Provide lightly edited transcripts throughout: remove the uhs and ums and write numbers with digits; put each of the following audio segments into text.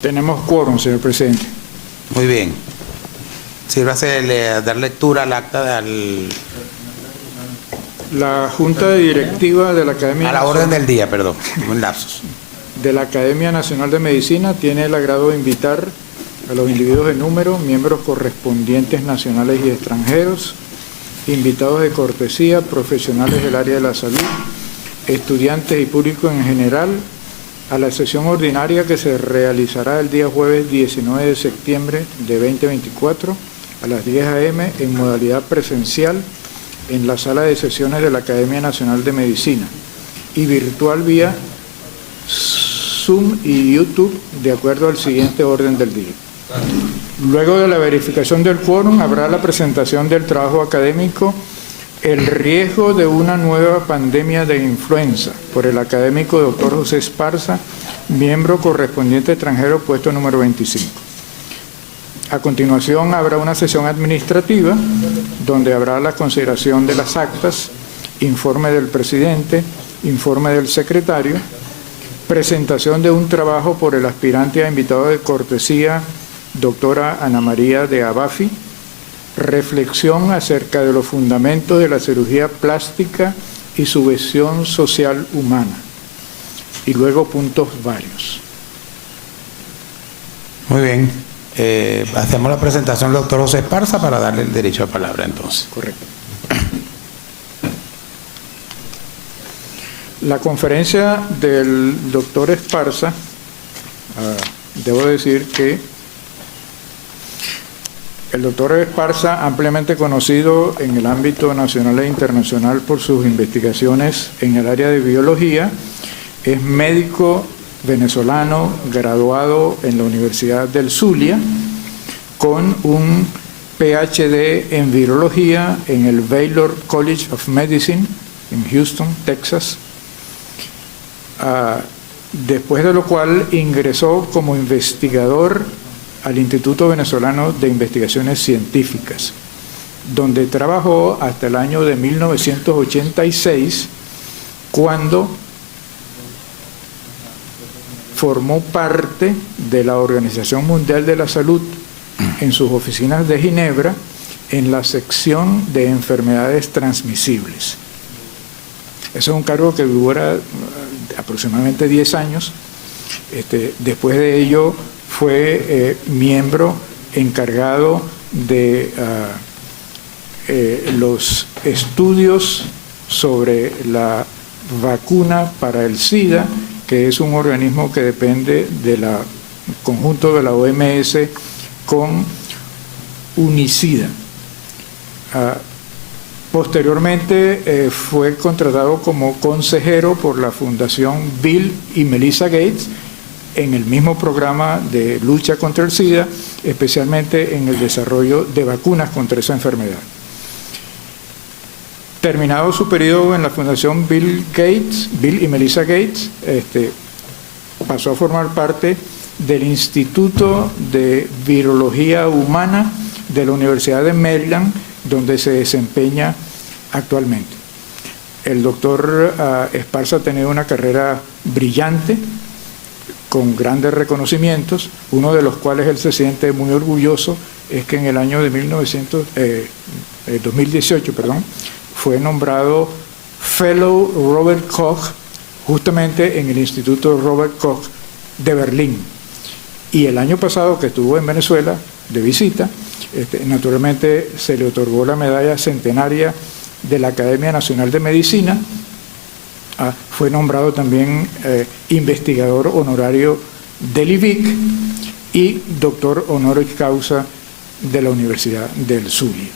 Tenemos quórum, señor presidente. Muy bien. Sírvase de dar lectura al acta La Junta Directiva de la Academia a la orden del día, perdón, un lapsus. de la Academia Nacional de Medicina tiene el agrado de invitar a los individuos en número, miembros correspondientes nacionales y extranjeros, invitados de cortesía, profesionales del área de la salud, estudiantes y público en general, a la sesión ordinaria que se realizará el día jueves 19 de septiembre de 2024 a las 10 a.m. en modalidad presencial en la sala de sesiones de la Academia Nacional de Medicina y virtual vía Zoom y YouTube de acuerdo al siguiente orden del día. Luego de la verificación del quórum habrá la presentación del trabajo académico El riesgo de una nueva pandemia de influenza por el académico Dr. José Esparza, miembro correspondiente extranjero, puesto número 25. A continuación habrá una sesión administrativa donde habrá la consideración de las actas, informe del presidente, informe del secretario, presentación de un trabajo por el aspirante a invitado de cortesía, doctora Ana María de Abafi, reflexión acerca de los fundamentos de la cirugía plástica y su visión social humana, y luego puntos varios. Muy bien. Hacemos la presentación del doctor José Esparza para darle el derecho de palabra entonces. Correcto. La conferencia del doctor Esparza, debo decir que el doctor Esparza, ampliamente conocido en el ámbito nacional e internacional por sus investigaciones en el área de biología, es médico venezolano graduado en la Universidad del Zulia con un PhD en virología en el Baylor College of Medicine en Houston, Texas, después de lo cual ingresó como investigador al Instituto Venezolano de Investigaciones Científicas, donde trabajó hasta el año de 1986, cuando formó parte de la Organización Mundial de la Salud en sus oficinas de Ginebra, en la sección de enfermedades transmisibles. Ese es un cargo que dura aproximadamente 10 años. Después de ello fue miembro encargado de los estudios sobre la vacuna para el SIDA, que es un organismo que depende del conjunto de la OMS con UNICIDA. Posteriormente fue contratado como consejero por la Fundación Bill y Melinda Gates en el mismo programa de lucha contra el SIDA, especialmente en el desarrollo de vacunas contra esa enfermedad. Terminado su periodo en la Fundación Bill y Melinda Gates, pasó a formar parte del Instituto de Virología Humana de la Universidad de Maryland, donde se desempeña actualmente. El doctor Esparza ha tenido una carrera brillante, con grandes reconocimientos, uno de los cuales él se siente muy orgulloso, es que en el año de 2018, fue nombrado Fellow Robert Koch, justamente en el Instituto Robert Koch de Berlín. Y el año pasado, que estuvo en Venezuela de visita, naturalmente se le otorgó la medalla centenaria de la Academia Nacional de Medicina. Fue nombrado también investigador honorario del IVIC y doctor honoris causa de la Universidad del Zulia.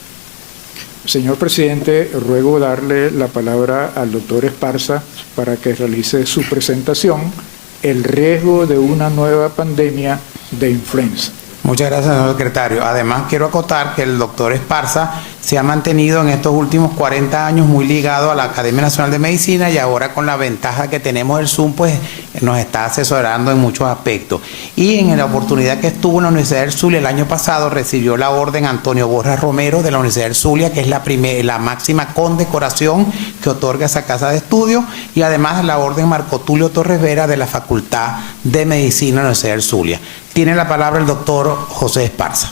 Señor presidente, ruego darle la palabra al doctor Esparza para que realice su presentación, El riesgo de una nueva pandemia de influenza. Muchas gracias, señor secretario. Además, quiero acotar que el doctor Esparza se ha mantenido en estos últimos 40 años muy ligado a la Academia Nacional de Medicina y ahora con la ventaja que tenemos del Zoom, pues nos está asesorando en muchos aspectos. Y en la oportunidad que estuvo en la Universidad del Zulia el año pasado, recibió la orden Antonio Borja Romero de la Universidad del Zulia, que es la máxima condecoración que otorga esa casa de estudio, y además la orden Marco Tulio Torres Vera de la Facultad de Medicina de la Universidad del Zulia. Tiene la palabra el doctor José Esparza.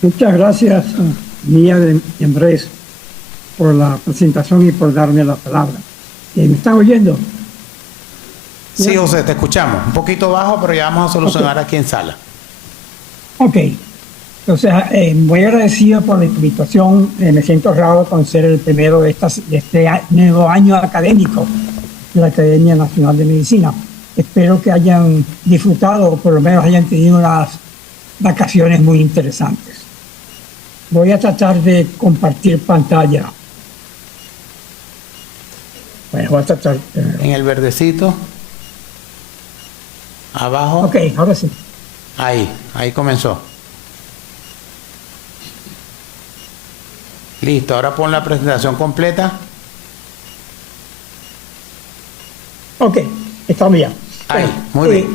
Muchas gracias, Mía y Andrés, por la presentación y por darme la palabra. ¿Me están oyendo? Sí, José, te escuchamos. Un poquito bajo, pero ya vamos a solucionar aquí en sala. Ok. Entonces, muy agradecido por la invitación. Me siento honrado con ser el primero de este nuevo año académico de la Academia Nacional de Medicina. Espero que hayan disfrutado o por lo menos hayan tenido unas vacaciones muy interesantes. Voy a tratar de compartir pantalla. Bueno, voy a tratar... En el verdecito. Abajo. Ok, ahora sí. Ahí comenzó. Listo, ahora pon la presentación completa. Ok, está bien. Ahí, muy bien.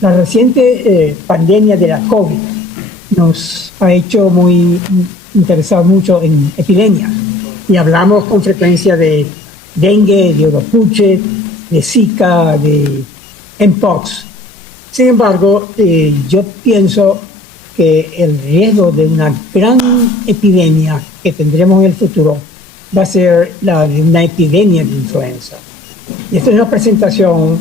La reciente pandemia de la COVID nos ha hecho muy interesados mucho en epidemias y hablamos con frecuencia de dengue, de oropuche, de Zika, de Mpox. Sin embargo, yo pienso que el riesgo de una gran epidemia que tendremos en el futuro va a ser la de una epidemia de influenza. Y esta es una presentación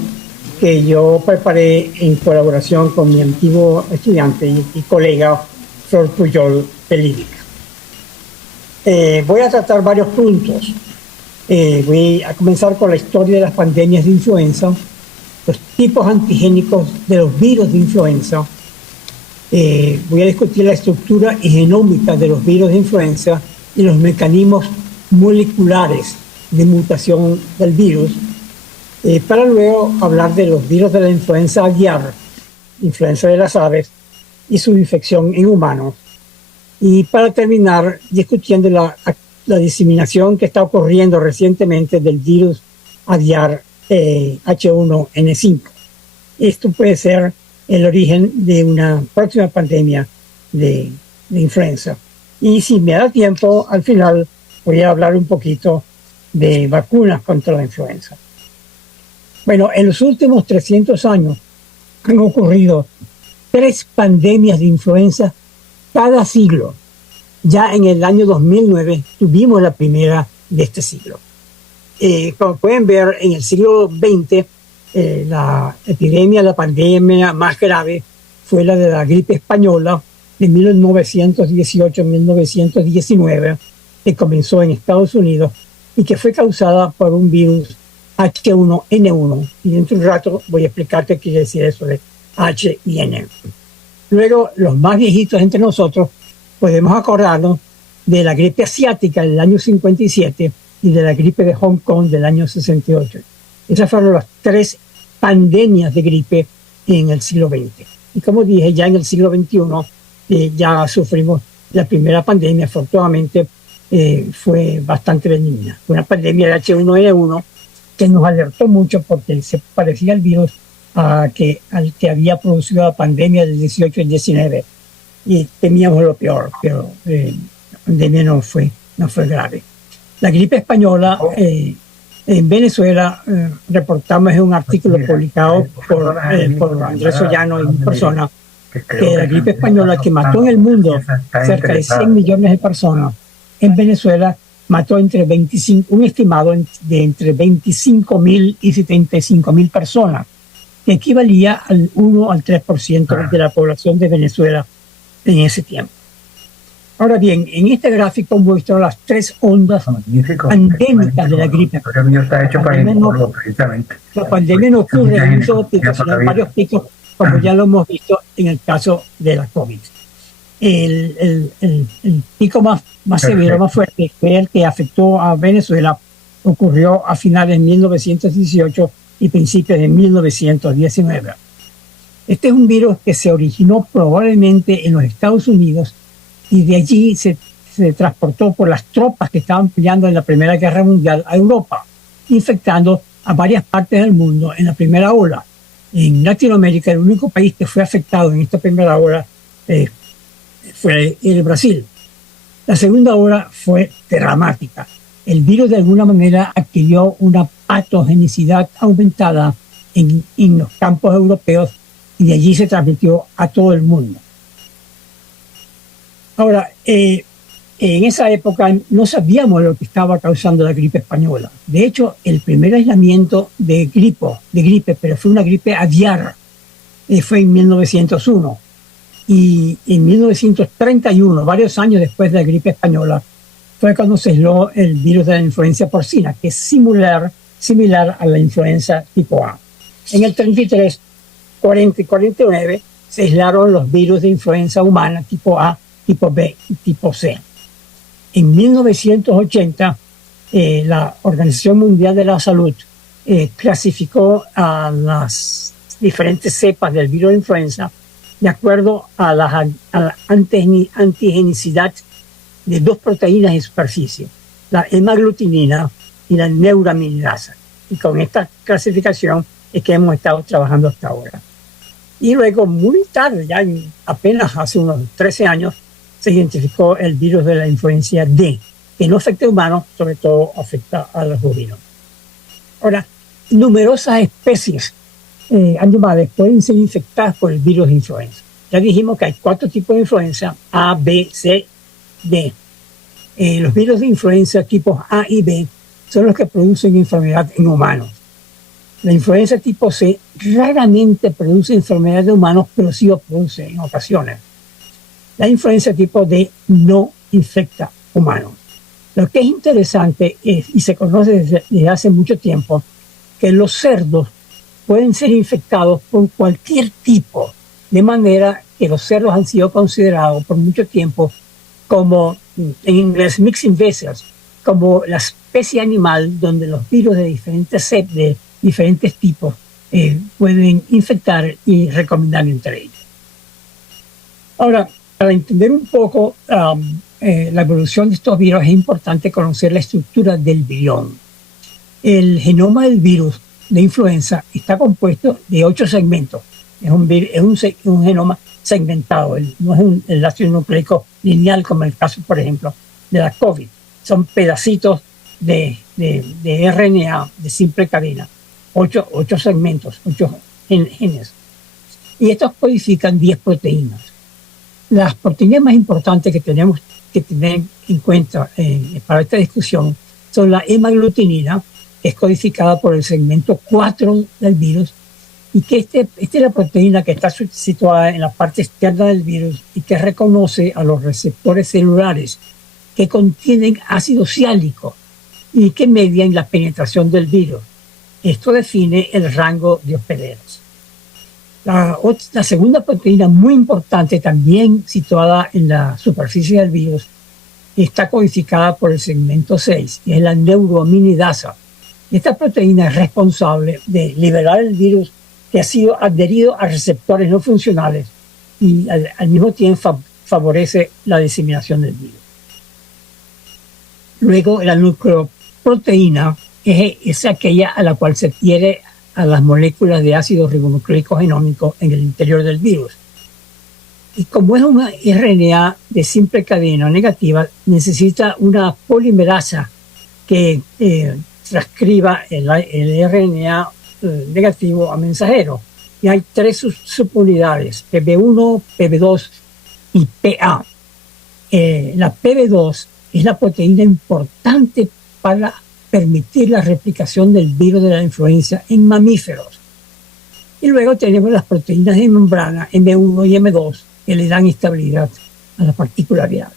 que yo preparé en colaboración con mi antiguo estudiante y colega Flor Puyol Pelídica. Voy a tratar varios puntos. Voy a comenzar con la historia de las pandemias de influenza, los tipos antigénicos de los virus de influenza. Voy a discutir la estructura y genómica de los virus de influenza y los mecanismos moleculares de mutación del virus, para luego hablar de los virus de la influenza aviar, influenza de las aves, y su infección en humanos. Y para terminar, discutiendo la diseminación que está ocurriendo recientemente del virus aviar H1N5. Esto puede ser el origen de una próxima pandemia de influenza. Y si me da tiempo, al final voy a hablar un poquito de vacunas contra la influenza. Bueno, en los últimos 300 años han ocurrido 3 pandemias de influenza cada siglo. Ya en el año 2009 tuvimos la primera de este siglo. Como pueden ver, en el siglo XX, la pandemia más grave fue la de la gripe española de 1918-1919, que comenzó en Estados Unidos y que fue causada por un virus H1N1. Y dentro de un rato voy a explicar qué quiere decir eso de H y N. Luego, los más viejitos entre nosotros podemos acordarnos de la gripe asiática del año 57 y de la gripe de Hong Kong del año 68. Esas fueron las 3 pandemias de gripe en el siglo XX. Y como dije, ya en el siglo XXI ya sufrimos la primera pandemia. Afortunadamente fue bastante benigna. Una pandemia de H1N1 que nos alertó mucho porque se parecía al virus al que había producido la pandemia del 18 y 19. Y temíamos lo peor, pero la pandemia no fue grave. La gripe española, en Venezuela, reportamos en un artículo publicado por Andrés Sollano y mi persona, que la gripe española, que mató en el mundo cerca de 100 millones de personas, en Venezuela mató un estimado de entre 25.000 y 75.000 personas, que equivalía al 1 al 3% de la población de Venezuela en ese tiempo. Ahora bien, en este gráfico muestro las 3 ondas pandémicas de la gripe. La pandemia no ocurre en un solo pico, sino en varios picos, como ya lo hemos visto en el caso de la COVID. El pico más severo, más fuerte, fue el que afectó a Venezuela, ocurrió a finales de 1918 y principios de 1919. Este es un virus que se originó probablemente en los Estados Unidos y de allí se transportó por las tropas que estaban peleando en la Primera Guerra Mundial a Europa, infectando a varias partes del mundo en la primera ola. En Latinoamérica, el único país que fue afectado en esta primera ola fue el Brasil. La segunda ola fue dramática. El virus de alguna manera adquirió una patogenicidad aumentada en los campos europeos y de allí se transmitió a todo el mundo. Ahora, en esa época no sabíamos lo que estaba causando la gripe española. De hecho, el primer aislamiento de gripe, pero fue una gripe aviar, fue en 1901. Y en 1931, varios años después de la gripe española, fue cuando se aisló el virus de la influenza porcina, que es similar a la influenza tipo A. En el 33, 40 y 49 se aislaron los virus de influenza humana tipo A, tipo B y tipo C. En 1980, la Organización Mundial de la Salud clasificó a las diferentes cepas del virus de influenza de acuerdo a la antigenicidad de dos proteínas en superficie, la hemaglutinina y la neuraminidasa. Y con esta clasificación es que hemos estado trabajando hasta ahora. Y luego, muy tarde, ya apenas hace unos 13 años, se identificó el virus de la influenza D, que no afecta a humanos, sobre todo afecta a los bovinos. Ahora, numerosas especies animales pueden ser infectadas por el virus de influenza. Ya dijimos que hay 4 tipos de influenza, A, B, C, D. Los virus de influenza tipos A y B son los que producen enfermedad en humanos. La influenza tipo C raramente produce enfermedad de humanos, pero sí lo produce en ocasiones. La influenza tipo D no infecta humanos. Lo que es interesante es, y se conoce desde hace mucho tiempo, que los cerdos pueden ser infectados por cualquier tipo, de manera que los cerdos han sido considerados por mucho tiempo como, en inglés, mixing vessels, como la especie animal donde los virus de diferentes tipos pueden infectar y recomendar entre ellos. Ahora, para entender un poco la evolución de estos virus, es importante conocer la estructura del virión. El genoma del virus de influenza está compuesto de 8 segmentos. Es un genoma segmentado, no es el ácido nucleico lineal como en el caso, por ejemplo, de la COVID. Son pedacitos de RNA de simple cadena, 8 segmentos, 8 genes. Y estos codifican 10 proteínas. Las proteínas más importantes que tenemos que tener en cuenta para esta discusión son la hemaglutinina, que es codificada por el segmento 4 del virus, y que esta es la proteína que está situada en la parte externa del virus y que reconoce a los receptores celulares que contienen ácido siálico y que median la penetración del virus. Esto define el rango de hospederos. La segunda proteína muy importante, también situada en la superficie del virus, está codificada por el segmento 6, y es la neurominidasa. Esta proteína es responsable de liberar el virus que ha sido adherido a receptores no funcionales y al mismo tiempo favorece la diseminación del virus. Luego, la nucleoproteína es aquella a la cual se adhiere a las moléculas de ácido ribonucleico genómico en el interior del virus. Y como es una RNA de simple cadena negativa, necesita una polimerasa que transcriba el RNA negativo a mensajero. Y hay 3 subunidades, PB1, PB2 y PA. La PB2 es la proteína importante para permitir la replicación del virus de la influenza en mamíferos. Y luego tenemos las proteínas de membrana M1 y M2 que le dan estabilidad a la partícula viral.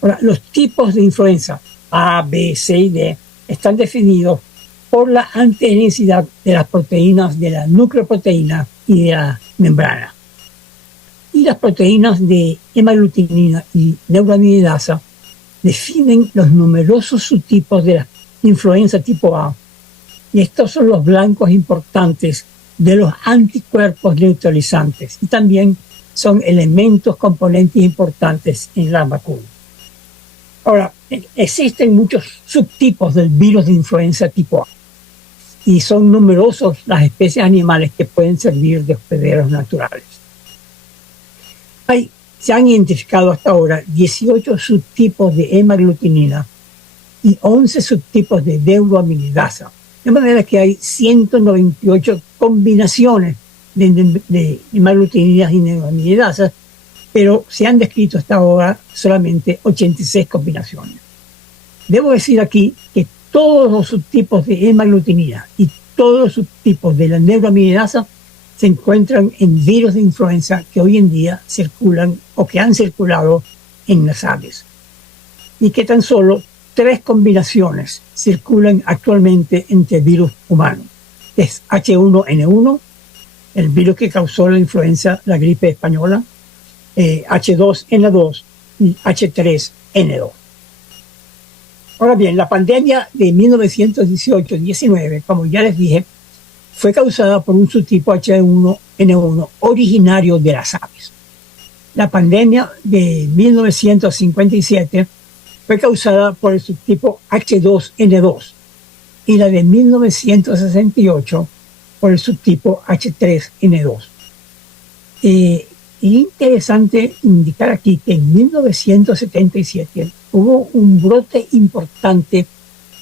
Ahora, los tipos de influenza A, B, C y D están definidos por la antigenicidad de las proteínas de la nucleoproteína y de la membrana. Y las proteínas de hemaglutinina y neuraminidasa definen los numerosos subtipos de la influenza tipo A. Y estos son los blancos importantes de los anticuerpos neutralizantes y también son elementos componentes importantes en la vacuna. Ahora, existen muchos subtipos del virus de influenza tipo A y son numerosos las especies animales que pueden servir de hospederos naturales. Se han identificado hasta ahora 18 subtipos de hemaglutinina y 11 subtipos de neurominidasa. De manera que hay 198 combinaciones de hemalutinidas y neuraminidasas, pero se han descrito hasta ahora solamente 86 combinaciones. Debo decir aquí que todos los subtipos de hemalutinida y todos los subtipos de la neuraminidasa se encuentran en virus de influenza que hoy en día circulan o que han circulado en las aves. Y que tan solo 3 combinaciones circulan actualmente entre virus humanos. Es H1N1, el virus que causó la influenza, la gripe española, H2N2 y H3N2. Ahora bien, la pandemia de 1918-19, como ya les dije, fue causada por un subtipo H1N1 originario de las aves. La pandemia de 1957 fue causada por el subtipo H2N2 y la de 1968 por el subtipo H3N2. Es interesante indicar aquí que en 1977 hubo un brote importante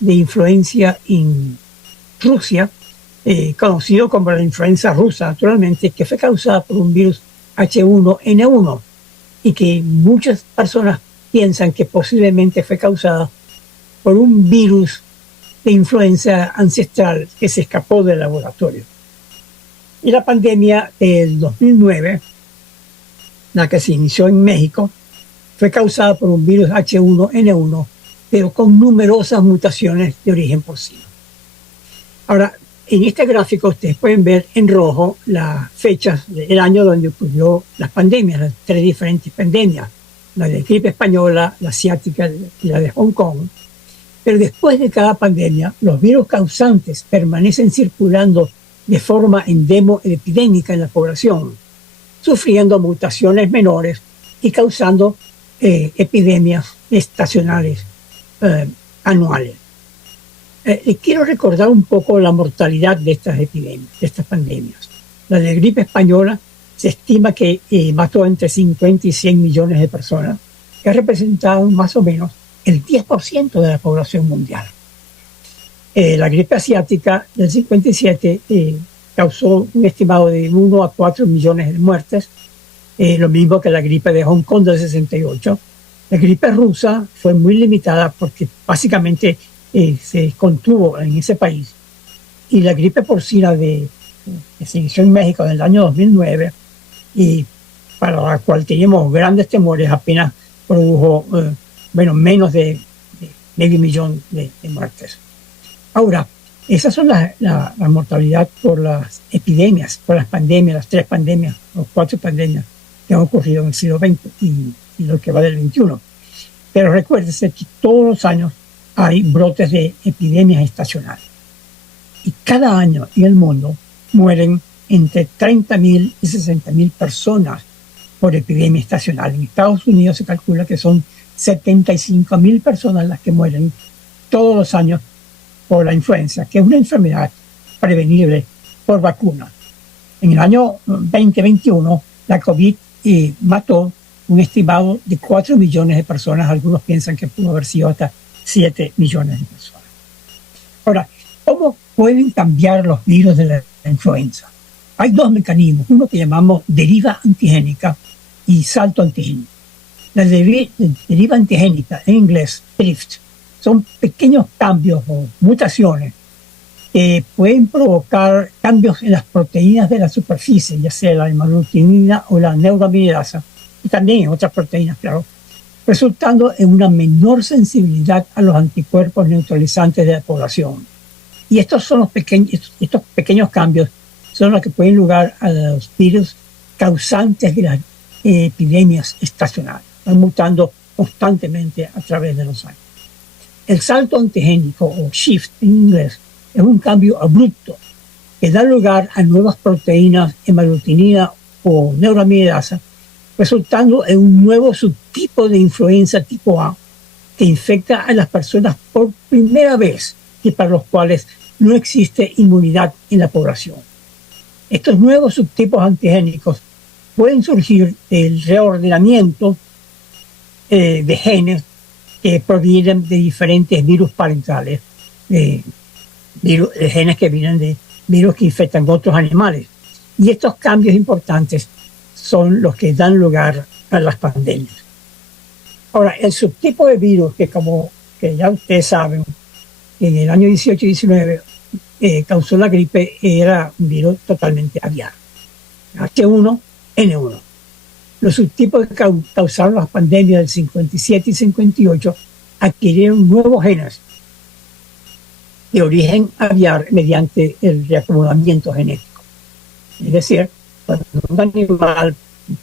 de influencia en Rusia, conocido como la influenza rusa, naturalmente, que fue causada por un virus H1N1 y que muchas personas piensan que posiblemente fue causada por un virus de influenza ancestral que se escapó del laboratorio. Y la pandemia del 2009, la que se inició en México, fue causada por un virus H1N1, pero con numerosas mutaciones de origen porcino. Ahora, en este gráfico ustedes pueden ver en rojo las fechas del año donde ocurrió las pandemias, las 3 diferentes pandemias, la de gripe española, la asiática y la de Hong Kong. Pero después de cada pandemia, los virus causantes permanecen circulando de forma endemo-epidémica en la población, sufriendo mutaciones menores y causando epidemias estacionales anuales. Les quiero recordar un poco la mortalidad de estas epidemias, de estas pandemias. La de gripe española se estima que mató entre 50 y 100 millones de personas, que ha representado más o menos el 10% de la población mundial. La gripe asiática del 57 causó un estimado de 1 a 4 millones de muertes, lo mismo que la gripe de Hong Kong del 68. La gripe rusa fue muy limitada porque básicamente se contuvo en ese país. Y la gripe porcina que se inició en México en el año 2009 y para la cual teníamos grandes temores, apenas produjo menos de medio millón de muertes. Ahora, esas son la mortalidad por las epidemias, por las pandemias, las 3 pandemias o 4 pandemias que han ocurrido en el siglo XX y lo que va del XXI. Pero recuérdese que todos los años hay brotes de epidemias estacionales. Y cada año en el mundo mueren entre 30.000 y 60.000 personas por epidemia estacional. En Estados Unidos se calcula que son 75.000 personas las que mueren todos los años por la influenza, que es una enfermedad prevenible por vacuna. En el año 2021, la COVID mató un estimado de 4 millones de personas. Algunos piensan que pudo haber sido hasta 7 millones de personas. Ahora, ¿cómo pueden cambiar los virus de la influenza? Hay 2 mecanismos, uno que llamamos deriva antigénica y salto antigénico. La deriva antigénica, en inglés, drift, son pequeños cambios o mutaciones que pueden provocar cambios en las proteínas de la superficie, ya sea la hemalutinina o la neuraminidasa, y también en otras proteínas, claro, resultando en una menor sensibilidad a los anticuerpos neutralizantes de la población. Y estos pequeños cambios son los que pueden lugar a los virus causantes de las epidemias estacionales. Van mutando constantemente a través de los años. El salto antigénico, o shift en inglés, es un cambio abrupto que da lugar a nuevas proteínas hemalutinina o neuraminidasa, resultando en un nuevo subtipo de influenza tipo A que infecta a las personas por primera vez y para los cuales no existe inmunidad en la población. Estos nuevos subtipos antigénicos pueden surgir del reordenamiento de genes que provienen de diferentes virus parentales, genes que vienen de virus que infectan otros animales. Y estos cambios importantes son los que dan lugar a las pandemias. Ahora, el subtipo de virus que ya ustedes saben, en el año 18 y 19 causó la gripe, era un virus totalmente aviar, H1N1. Los subtipos que causaron las pandemias del 57 y 58 adquirieron nuevos genes de origen aviar mediante el reacomodamiento genético. Es decir, cuando un animal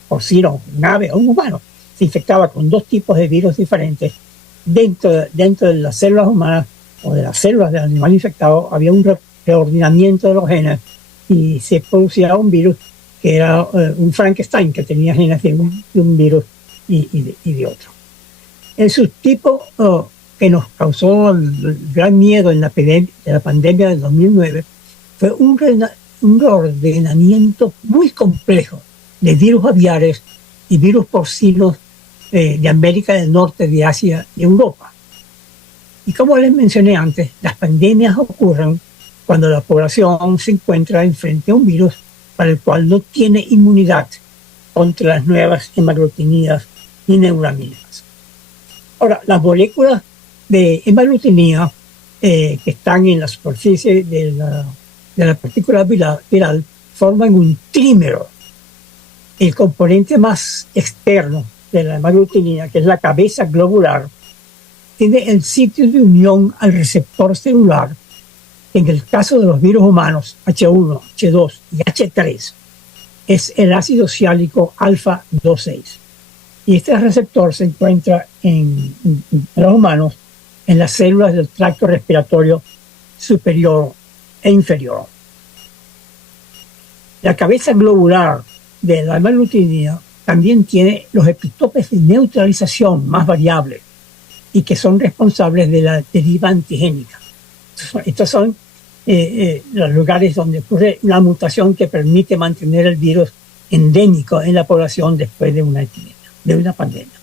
porcino, un ave o un humano se infectaba con dos tipos de virus diferentes, dentro de las células humanas o de las células del animal infectado había un reordenamiento de los genes y se producía un virus que era un Frankenstein, que tenía genes de un virus y de otro. El subtipo que nos causó el gran miedo en la pandemia del 2009 fue un reordenamiento muy complejo de virus aviares y virus porcinos de América del Norte, de Asia y Europa. Y como les mencioné antes, las pandemias ocurren cuando la población se encuentra enfrente a un virus para el cual no tiene inmunidad contra las nuevas hemaglutinidas y neuraminas. Ahora, las moléculas de hemaglutinin que están en la superficie de la partícula viral forman un trímero. El componente más externo de la hemaglutinina, que es la cabeza globular, tiene el sitio de unión al receptor celular. En el caso de los virus humanos, H1, H2 y H3, es el ácido siálico alfa 2,6. Y este receptor se encuentra en los humanos en las células del tracto respiratorio superior e inferior. La cabeza globular de la hemaglutinina también tiene los epitopes de neutralización más variables y que son responsables de la deriva antigénica. Estos son los lugares donde ocurre una mutación que permite mantener el virus endémico en la población después de una epidemia, de una pandemia.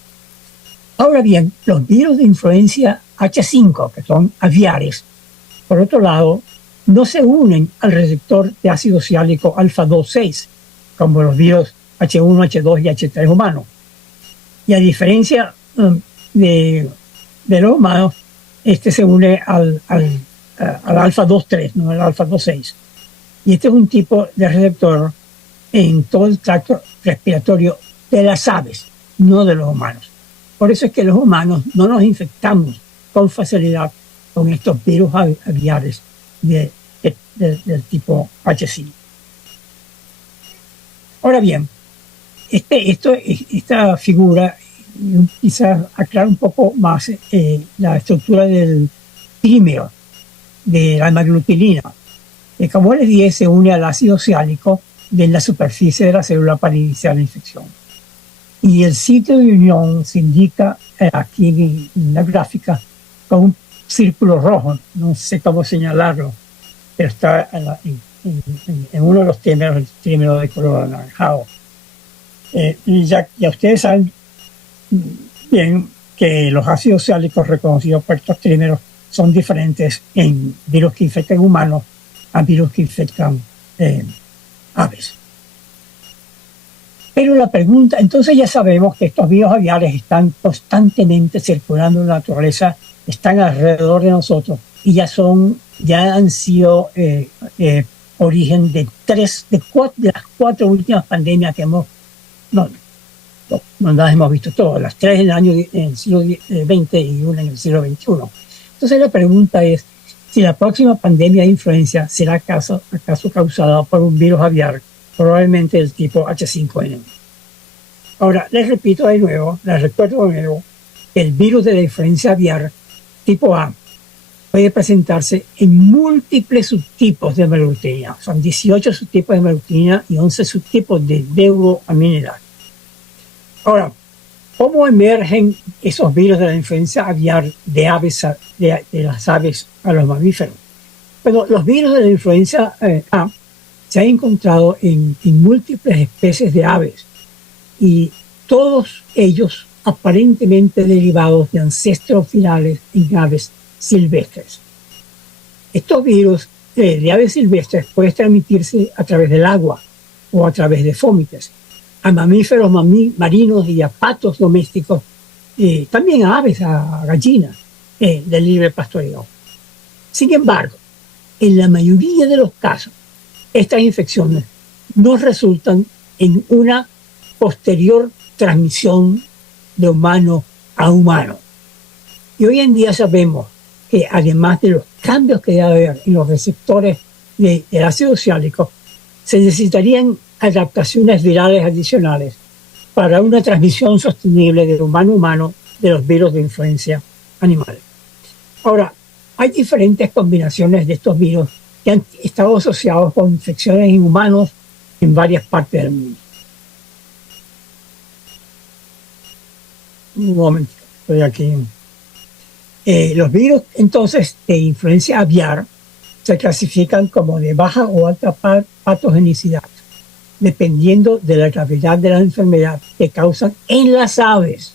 Ahora bien, los virus de influencia H5, que son aviares, por otro lado, no se unen al receptor de ácido siálico alfa 2,6, como los virus H1, H2 y H3 humanos. Y a diferencia de los humanos, este se une al alfa 2,3, no al alfa 2,6. Y este es un tipo de receptor en todo el tracto respiratorio de las aves, no de los humanos. Por eso es que los humanos no nos infectamos con facilidad con estos virus aviares del tipo H5. Ahora bien, esta figura quizás aclara un poco más la estructura del trímero de la hemaglutinina, que como les dije se une al ácido siálico de la superficie de la célula para iniciar la infección. Y el sitio de unión se indica aquí en la gráfica con un círculo rojo, no sé cómo señalarlo, pero está en uno de los trímeros, el trímero de color anaranjado. Y ya ustedes saben bien que los ácidos siálicos reconocidos por estos trímeros son diferentes en virus que infectan humanos a virus que infectan aves. Pero la pregunta, entonces ya sabemos que estos virus aviares están constantemente circulando en la naturaleza, están alrededor de nosotros y ya han sido origen de las cuatro últimas pandemias que no las hemos visto todas, las tres en el siglo XX y una en el siglo XXI. Entonces la pregunta es si la próxima pandemia de influenza será acaso causada por un virus aviar, probablemente del tipo H5N1. Ahora, les recuerdo de nuevo, que el virus de la influenza aviar tipo A puede presentarse en múltiples subtipos de hemaglutinina. Son 18 subtipos de hemaglutinina y 11 subtipos de neuroaminidad. Ahora, ¿cómo emergen esos virus de la influenza aviar de las aves a los mamíferos? Bueno, los virus de la influenza A se han encontrado en múltiples especies de aves y todos ellos aparentemente derivados de ancestros finales en aves silvestres. Estos virus de aves silvestres pueden transmitirse a través del agua o a través de fómites a mamíferos marinos y a patos domésticos, también a aves, a gallinas del libre pastoreo. Sin embargo, en la mayoría de los casos, estas infecciones no resultan en una posterior transmisión de humano a humano. Y hoy en día sabemos que además de los cambios que debe haber en los receptores del ácido oxálico, se necesitarían adaptaciones virales adicionales para una transmisión sostenible de humano a humano de los virus de influencia animal. Ahora, hay diferentes combinaciones de estos virus que han estado asociados con infecciones en humanos en varias partes del mundo. Un momento, estoy aquí. Los virus, entonces, de influencia aviar se clasifican como de baja o alta patogenicidad, dependiendo de la gravedad de la enfermedad que causan en las aves.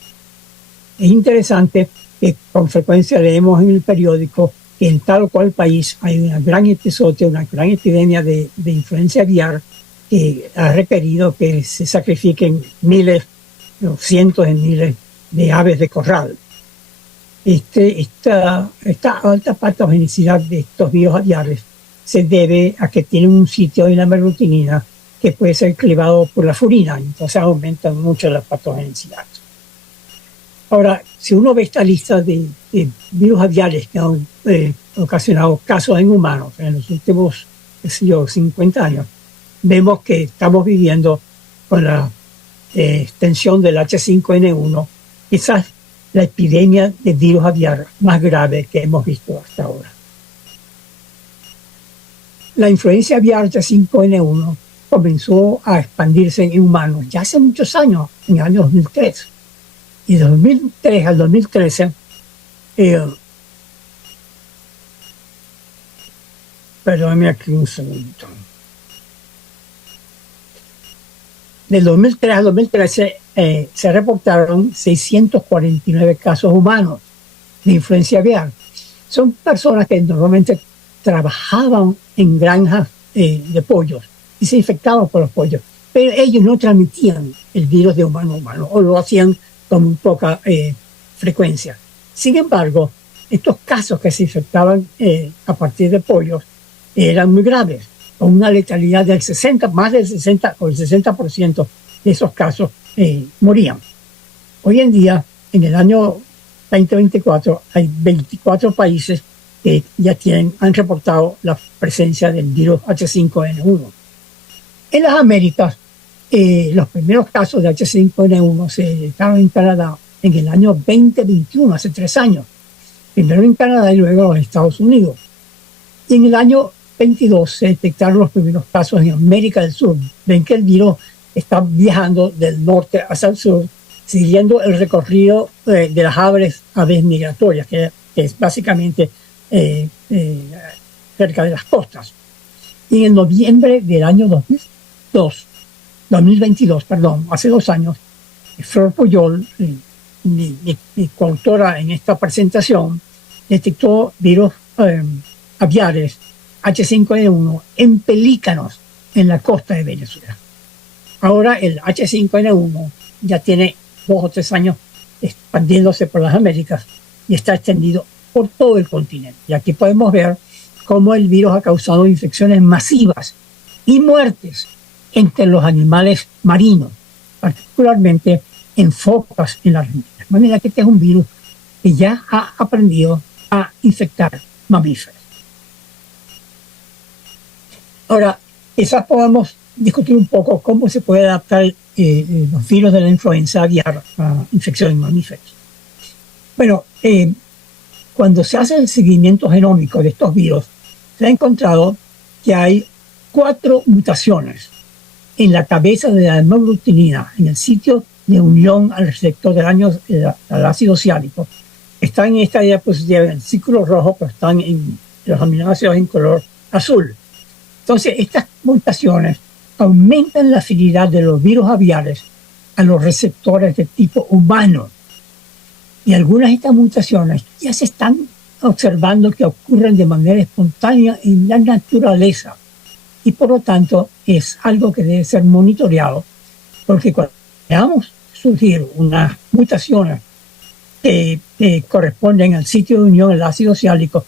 Es interesante que con frecuencia leemos en el periódico que en tal o cual país hay una gran episodio, una gran epidemia de influencia aviar que ha requerido que se sacrifiquen miles, cientos de miles de aves de corral. Esta alta patogenicidad de estos virus aviares se debe a que tienen un sitio en la merlutinina que puede ser clivado por la furina, entonces aumenta mucho la patogenicidad. Ahora, si uno ve esta lista de virus aviares que han ocasionado casos en humanos en los últimos 50 años, vemos que estamos viviendo con la extensión del H5N1, quizás la epidemia de virus aviar más grave que hemos visto hasta ahora. La influencia aviar H5N1 comenzó a expandirse en humanos ya hace muchos años, en el año 2003. Y de 2003 al 2013, perdóname aquí un segundo. Del 2003 al 2013 se reportaron 649 casos humanos de influencia aviar. Son personas que normalmente trabajaban en granjas de pollos y se infectaban por los pollos, pero ellos no transmitían el virus de humano a humano o lo hacían con muy poca frecuencia. Sin embargo, estos casos que se infectaban a partir de pollos eran muy graves, con una letalidad del 60, más del 60 o el 60% de esos casos morían. Hoy en día, en el año 2024, hay 24 países que ya han reportado la presencia del virus H5N1. En las Américas, los primeros casos de H5N1 se detectaron en Canadá en el año 2021, hace 3 años. Primero en Canadá y luego en los Estados Unidos. Y en el año 22 se detectaron los primeros casos en América del Sur. Ven que el virus está viajando del norte hacia el sur, siguiendo el recorrido de las aves migratorias, que es básicamente cerca de las costas. Y en noviembre del año 2022, hace 2 años, Flor Puyol, mi coautora en esta presentación, detectó virus aviares H5N1 en pelícanos en la costa de Venezuela. Ahora el H5N1 ya tiene 2 o 3 años expandiéndose por las Américas y está extendido por todo el continente. Y aquí podemos ver cómo el virus ha causado infecciones masivas y muertes entre los animales marinos, particularmente en focas en la Argentina. De manera que este es un virus que ya ha aprendido a infectar mamíferos. Ahora, quizás podamos discutir un poco cómo se puede adaptar los virus de la influenza aviar a infecciones en mamíferos. Bueno, cuando se hace el seguimiento genómico de estos virus, se ha encontrado que hay 4 mutaciones en la cabeza de la hemaglutinina, en el sitio de unión al receptor al ácido oxálico. Están en esta diapositiva en el círculo rojo, pero están en los aminoácidos en color azul. Entonces, estas mutaciones aumentan la afinidad de los virus aviares a los receptores de tipo humano. Y algunas de estas mutaciones ya se están observando que ocurren de manera espontánea en la naturaleza y por lo tanto es algo que debe ser monitoreado, porque cuando veamos surgir unas mutaciones que corresponden al sitio de unión del ácido sálico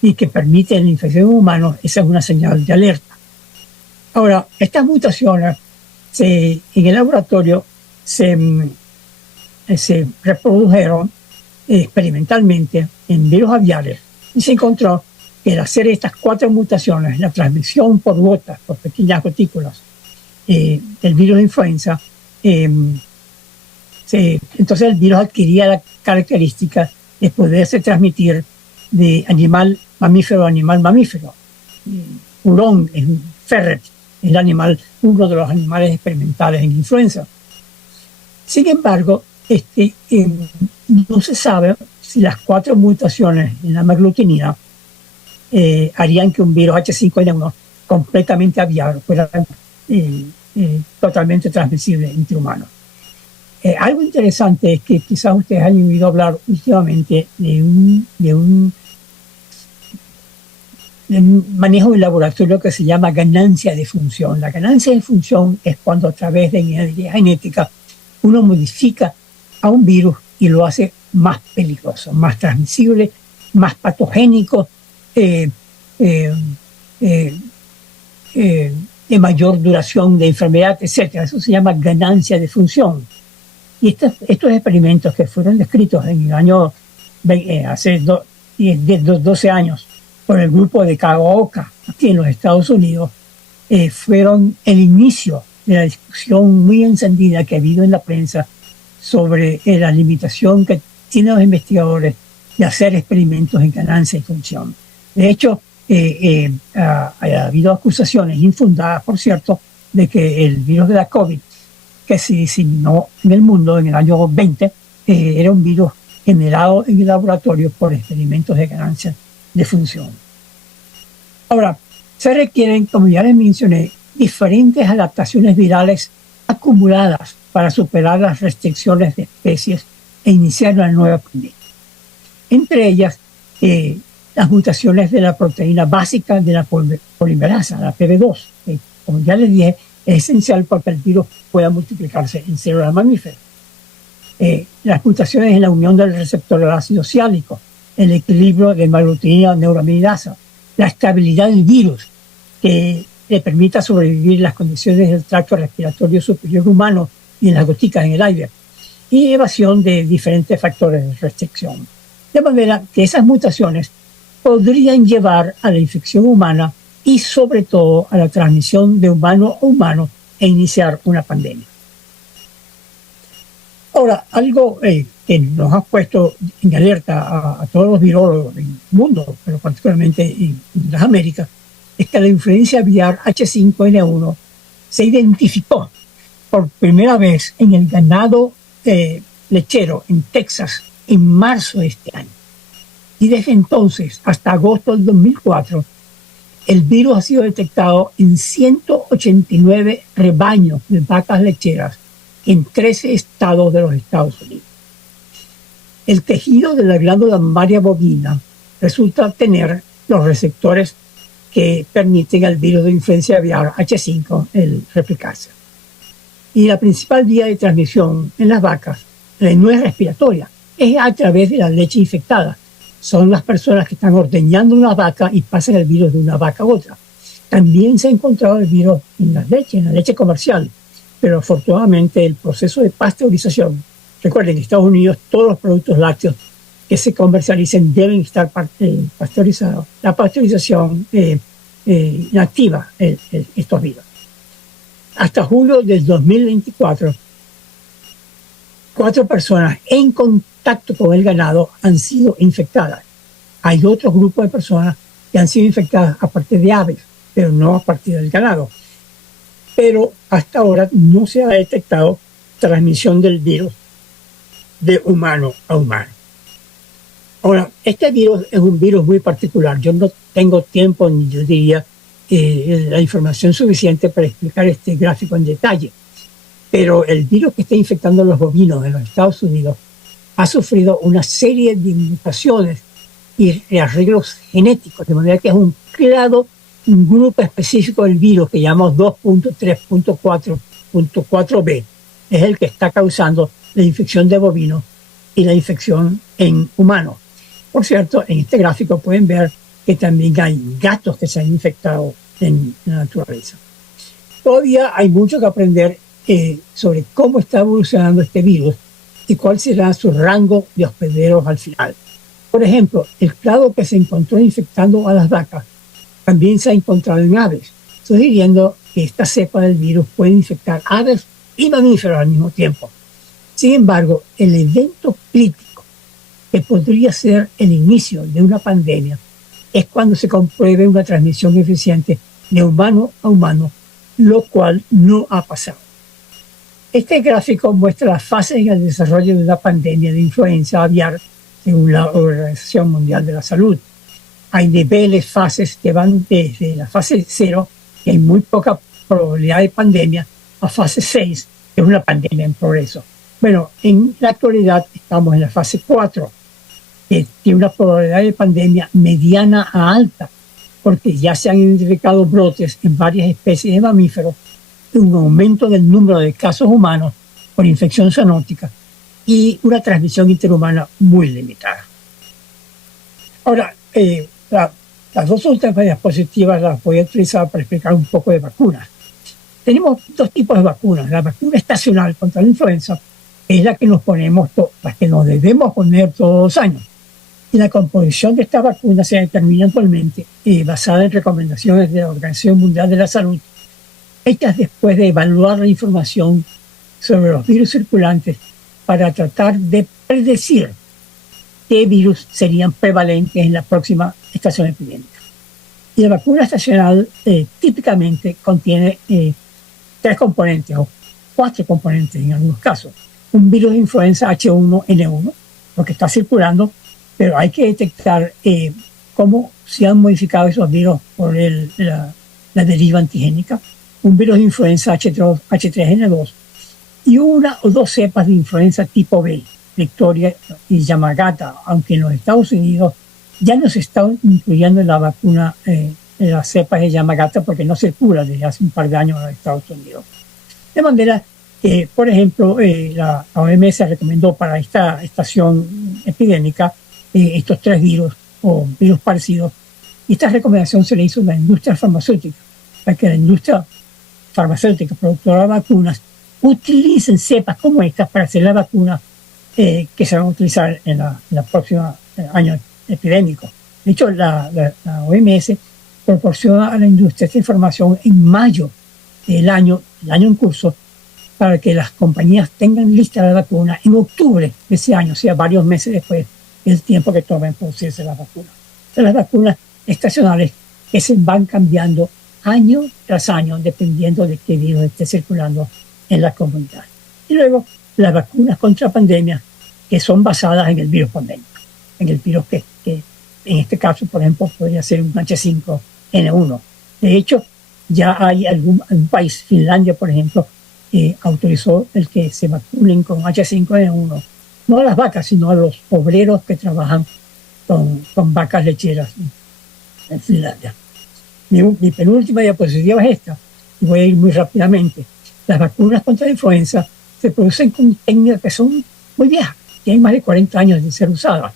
y que permiten la infección en humanos, esa es una señal de alerta. Ahora, estas mutaciones en el laboratorio se reprodujeron experimentalmente en virus aviares y se encontró que al hacer estas 4 mutaciones, la transmisión por gotas, por pequeñas gotículas del virus de influenza, entonces el virus adquiría la característica de poderse transmitir de animal mamífero a animal mamífero. Hurón es un ferret, es uno de los animales experimentales en influenza. Sin embargo, no se sabe si las 4 mutaciones en la aglutinina harían que un virus H5N1 completamente aviar fuera totalmente transmisible entre humanos. Algo interesante es que quizás ustedes hayan oído hablar últimamente de un manejo de laboratorio que se llama ganancia de función. La ganancia de función es cuando a través de ingeniería genética uno modifica a un virus y lo hace más peligroso, más transmisible, más patogénico, de mayor duración de enfermedad, etc. Eso se llama ganancia de función. Y estos experimentos que fueron descritos en el año, hace 12 años, por el grupo de Kagaoka, aquí en los Estados Unidos, fueron el inicio de la discusión muy encendida que ha habido en la prensa sobre la limitación que tienen los investigadores de hacer experimentos en ganancia de función. De hecho, ha habido acusaciones infundadas, por cierto, de que el virus de la COVID, que se diseminó en el mundo en el año 20, era un virus generado en el laboratorio por experimentos de ganancia de función. Ahora, se requieren, como ya les mencioné, diferentes adaptaciones virales acumuladas para superar las restricciones de especies e iniciar una nueva pandemia. Entre ellas, las mutaciones de la proteína básica de la polimerasa, la PB2, que, como ya les dije, es esencial para que el virus pueda multiplicarse en células mamíferas. Las mutaciones en la unión del receptor del ácido sálico, el equilibrio de aglutinina neuraminidasa, la estabilidad del virus, que le permita sobrevivir las condiciones del tracto respiratorio superior humano y en las goticas en el aire, y evasión de diferentes factores de restricción. De manera que esas mutaciones podrían llevar a la infección humana y sobre todo a la transmisión de humano a humano e iniciar una pandemia. Ahora, algo que nos ha puesto en alerta a todos los virólogos del mundo, pero particularmente en las Américas, es que la influencia aviar H5N1 se identificó por primera vez en el ganado lechero en Texas en marzo de este año. Y desde entonces, hasta agosto del 2004, el virus ha sido detectado en 189 rebaños de vacas lecheras en 13 estados de los Estados Unidos. El tejido de la glándula mamaria bovina resulta tener los receptores que permiten al virus de influencia aviar H5 el replicarse. Y la principal vía de transmisión en las vacas no es respiratoria, es a través de la leche infectada. Son las personas que están ordeñando una vaca y pasan el virus de una vaca a otra. También se ha encontrado el virus en la leche comercial, pero afortunadamente el proceso de pasteurización, recuerden, en Estados Unidos todos los productos lácteos que se comercialicen deben estar pasteurizados. La pasteurización inactiva estos virus. Hasta julio del 2024, 4 personas en contacto con el ganado han sido infectadas. Hay otros grupos de personas que han sido infectadas a partir de aves, pero no a partir del ganado. Pero hasta ahora no se ha detectado transmisión del virus de humano a humano. Ahora, este virus es un virus muy particular. Yo no tengo tiempo, ni yo diría la información suficiente para explicar este gráfico en detalle. Pero el virus que está infectando a los bovinos en los Estados Unidos ha sufrido una serie de mutaciones y arreglos genéticos, de manera que es un grupo específico del virus que llamamos 2.3.4.4b, es el que está causando la infección de bovinos y la infección en humanos. Por cierto, en este gráfico pueden ver que también hay gatos que se han infectado en la naturaleza. Todavía hay mucho que aprender sobre cómo está evolucionando este virus y cuál será su rango de hospederos al final. Por ejemplo, el clado que se encontró infectando a las vacas también se ha encontrado en aves, sugiriendo que esta cepa del virus puede infectar aves y mamíferos al mismo tiempo. Sin embargo, el evento crítico que podría ser el inicio de una pandemia es cuando se compruebe una transmisión eficiente de humano a humano, lo cual no ha pasado. Este gráfico muestra las fases en el desarrollo de una pandemia de influenza aviar según la Organización Mundial de la Salud. Hay niveles, fases que van desde la fase 0, que hay muy poca probabilidad de pandemia, a fase 6, que es una pandemia en progreso. Bueno, en la actualidad estamos en la fase 4, que tiene una probabilidad de pandemia mediana a alta, porque ya se han identificado brotes en varias especies de mamíferos, un aumento del número de casos humanos por infección zoonótica y una transmisión interhumana muy limitada. Ahora, las dos últimas diapositivas las voy a utilizar para explicar un poco de vacunas. Tenemos dos tipos de vacunas. La vacuna estacional contra la influenza es la que nos ponemos, la que nos debemos poner todos los años. Y la composición de esta vacuna se determina actualmente basada en recomendaciones de la Organización Mundial de la Salud, hechas después de evaluar la información sobre los virus circulantes para tratar de predecir qué virus serían prevalentes en la próxima estación epidémica. Y la vacuna estacional típicamente contiene 3 componentes o 4 componentes en algunos casos. Un virus de influenza H1N1, lo que está circulando, pero hay que detectar cómo se han modificado esos virus por la deriva antigénica, un virus de influenza H3N2 y 1 o 2 cepas de influenza tipo B, Victoria y Yamagata, aunque en los Estados Unidos ya no se está incluyendo en la vacuna las cepas de Yamagata porque no circula desde hace un par de años en los Estados Unidos. De manera que, por ejemplo, la OMS recomendó para esta estación epidémica estos 3 virus o virus parecidos, y esta recomendación se le hizo a la industria farmacéutica, para que la industria farmacéutica productora de vacunas utilicen cepas como estas para hacer la vacuna que se van a utilizar en la próxima año epidémico. De hecho, la OMS proporciona a la industria esta información en mayo del año en curso, para que las compañías tengan lista la vacuna en octubre de ese año, o sea, varios meses después del tiempo que toma en producirse las vacunas. Son las vacunas estacionales que se van cambiando año tras año dependiendo de qué virus esté circulando en la comunidad. Y luego las vacunas contra pandemias que son basadas en el virus pandémico, en el virus que en este caso, por ejemplo, podría ser un H5N1. De hecho, ya hay algún país, Finlandia, por ejemplo, autorizó el que se vacunen con H5N1, no a las vacas, sino a los obreros que trabajan con vacas lecheras en Finlandia. Mi penúltima diapositiva es esta, y voy a ir muy rápidamente. Las vacunas contra la influenza se producen con técnicas que son muy viejas, tienen más de 40 años de ser usadas,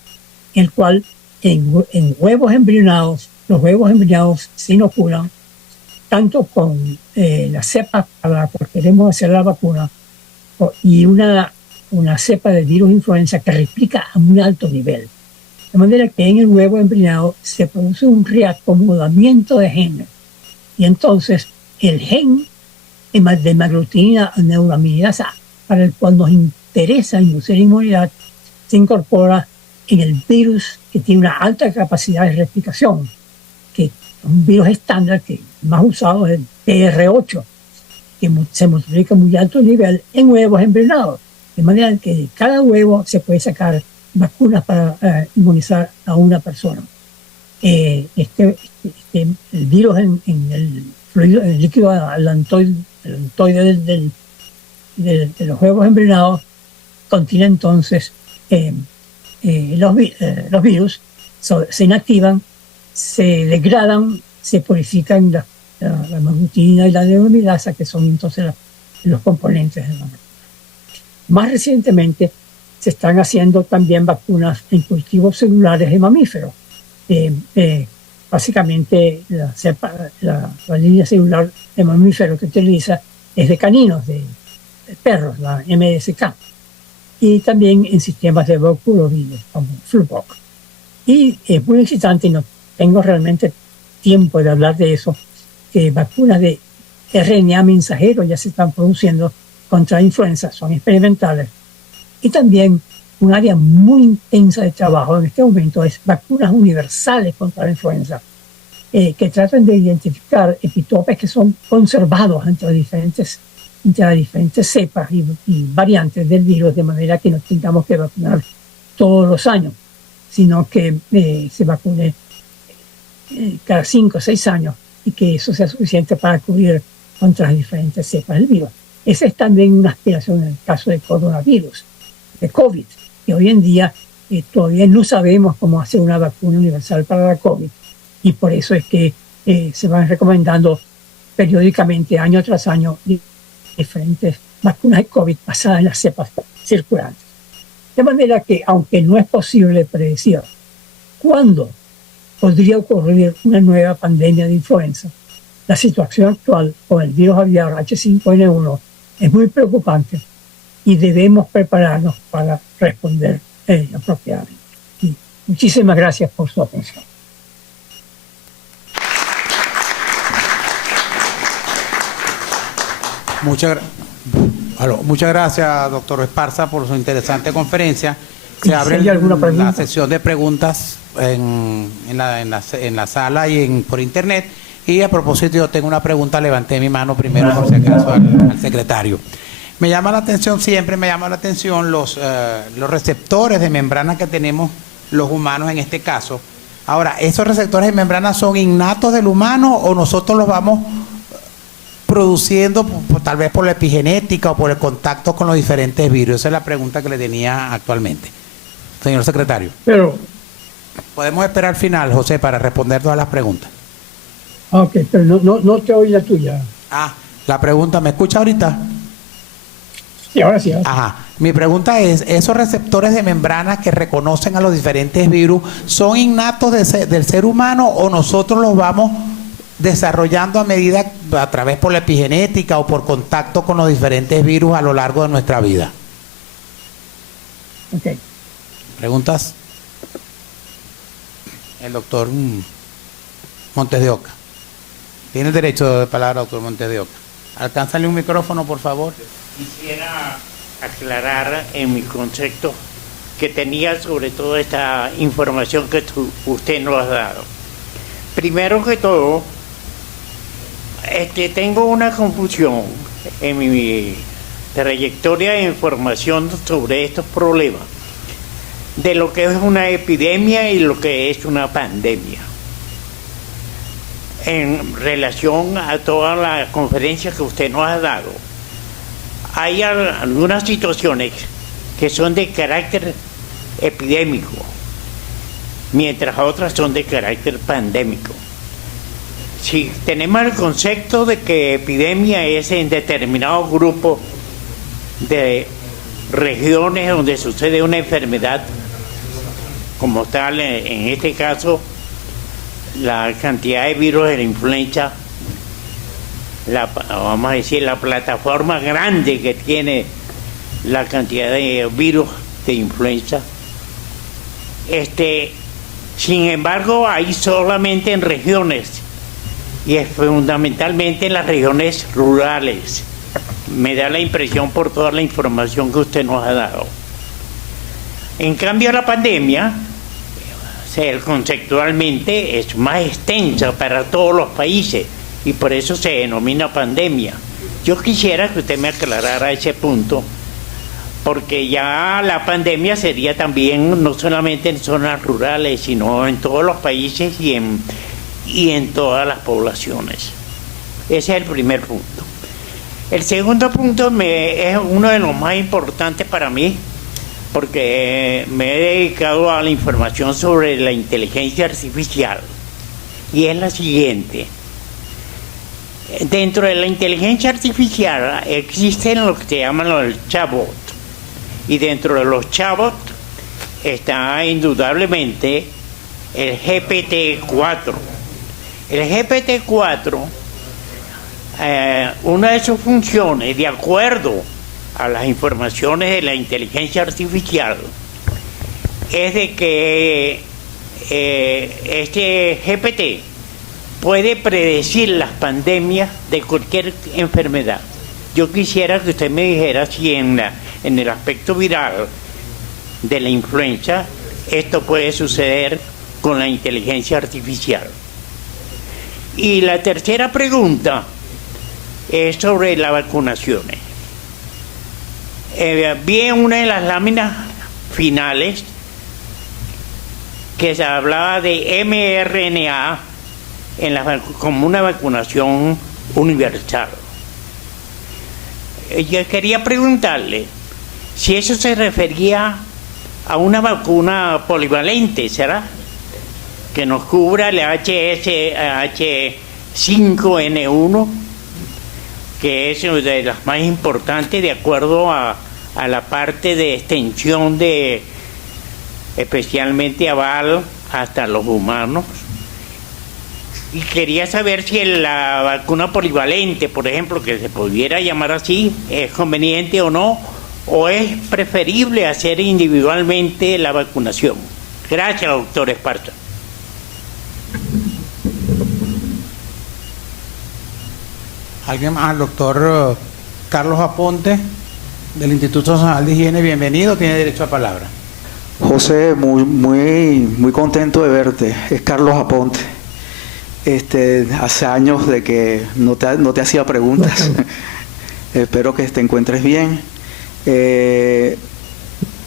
en el cual en huevos embrionados, los huevos embrionados se inoculan tanto con la cepa para la que queremos hacer la vacuna y una cepa del virus influenza que replica a muy alto nivel. De manera que en el huevo embrionado se produce un reacomodamiento de genes. Y entonces el gen de hemaglutinina neuraminidasa, para el cual nos interesa inducir inmunidad, se incorpora en el virus que tiene una alta capacidad de replicación, que es un virus estándar que más usado es el PR8, que se multiplica a muy alto nivel en huevos embrionados. De manera que de cada huevo se puede sacar vacunas para inmunizar a una persona. El virus en el fluido, en el líquido alantoide de los huevos embrionados contiene entonces los virus, se inactivan, se degradan, se purifican la maglutina y la neuraminasa, que son entonces los componentes de la vacuna. Más recientemente se están haciendo también vacunas en cultivos celulares de mamíferos. Básicamente la línea celular de mamíferos que utiliza es de caninos, de perros, la MSK, y también en sistemas de vacculovirus como Fluvoc. Y es muy excitante, y no tengo realmente tiempo de hablar de eso, que vacunas de RNA mensajero ya se están produciendo contra influenza, son experimentales. Y también un área muy intensa de trabajo en este momento es vacunas universales contra la influenza, que tratan de identificar epitopes que son conservados entre las diferentes cepas y variantes del virus, de manera que no tengamos que vacunar todos los años, sino que se vacune cada 5 o 6 años y que eso sea suficiente para cubrir contra las diferentes cepas del virus. Esa es también una aspiración en el caso del coronavirus, de COVID, que hoy en día todavía no sabemos cómo hacer una vacuna universal para la COVID, y por eso es que se van recomendando periódicamente, año tras año, diferentes vacunas de COVID basadas en las cepas circulantes. De manera que, aunque no es posible predecir cuándo podría ocurrir una nueva pandemia de influenza, la situación actual con el virus aviar H5N1 es muy preocupante y debemos prepararnos para responder apropiadamente. Y muchísimas gracias por su atención. Muchas gracias, doctor Esparza, por su interesante conferencia. Se abre la sesión de preguntas en la sala y por internet. Y a propósito, yo tengo una pregunta, levanté mi mano primero por si acaso al secretario. Me llama la atención los receptores de membrana que tenemos los humanos en este caso. Ahora, ¿esos receptores de membrana son innatos del humano o nosotros los vamos produciendo tal vez por la epigenética o por el contacto con los diferentes virus? Esa es la pregunta que le tenía actualmente. Señor secretario. Pero podemos esperar al final, José, para responder todas las preguntas. Ok, pero no te oí la tuya. La pregunta, ¿me escucha ahorita? Sí, ahora sí. Ajá. Mi pregunta es, ¿esos receptores de membrana que reconocen a los diferentes virus son innatos del ser humano o nosotros los vamos desarrollando a medida, a través por la epigenética o por contacto con los diferentes virus a lo largo de nuestra vida? Ok. ¿Preguntas? El doctor Montes de Oca. Tiene el derecho de palabra, doctor Montes de Oca. Alcánzale un micrófono, por favor. Quisiera aclarar en mi concepto que tenía sobre toda esta información que usted nos ha dado. Primero que todo, tengo una confusión en mi trayectoria de información sobre estos problemas, de lo que es una epidemia y lo que es una pandemia. En relación a toda la conferencia que usted nos ha dado, hay algunas situaciones que son de carácter epidémico, mientras otras son de carácter pandémico. Si tenemos el concepto de que epidemia es en determinado grupo de regiones donde sucede una enfermedad, como tal, en este caso, la cantidad de virus de la influenza, vamos a decir, la plataforma grande que tiene la cantidad de virus de influenza. Sin embargo, hay solamente en regiones, y es fundamentalmente en las regiones rurales. Me da la impresión por toda la información que usted nos ha dado. En cambio, la pandemia, conceptualmente, es más extensa para todos los países y por eso se denomina pandemia. Yo quisiera que usted me aclarara ese punto, porque ya la pandemia sería también no solamente en zonas rurales, sino en todos los países y en todas las poblaciones. Ese es el primer punto. El segundo punto es uno de los más importantes para mí, porque me he dedicado a la información sobre la inteligencia artificial. Y es la siguiente. Dentro de la inteligencia artificial existen lo que se llaman los chatbots. Y dentro de los chatbots está indudablemente el GPT-4. El GPT-4, una de sus funciones, de acuerdo a las informaciones de la inteligencia artificial, es de que este GPT puede predecir las pandemias de cualquier enfermedad. Yo quisiera que usted me dijera si en el aspecto viral de la influenza esto puede suceder con la inteligencia artificial. Y la tercera pregunta es sobre las vacunaciones. Vi en una de las láminas finales que se hablaba de mRNA como una vacunación universal. Yo quería preguntarle si eso se refería a una vacuna polivalente, ¿será? Que nos cubra el H5N1, que es una de las más importantes de acuerdo a la parte de extensión de especialmente aval hasta los humanos. Y quería saber si la vacuna polivalente, por ejemplo, que se pudiera llamar así, es conveniente o no, o es preferible hacer individualmente la vacunación. Gracias, doctor Esparza. ¿Alguien más? El doctor Carlos Aponte, del Instituto Nacional de Higiene, bienvenido, tiene derecho a palabra. José, muy contento de verte. Es Carlos Aponte. Hace años de que no te hacía preguntas. Espero que te encuentres bien.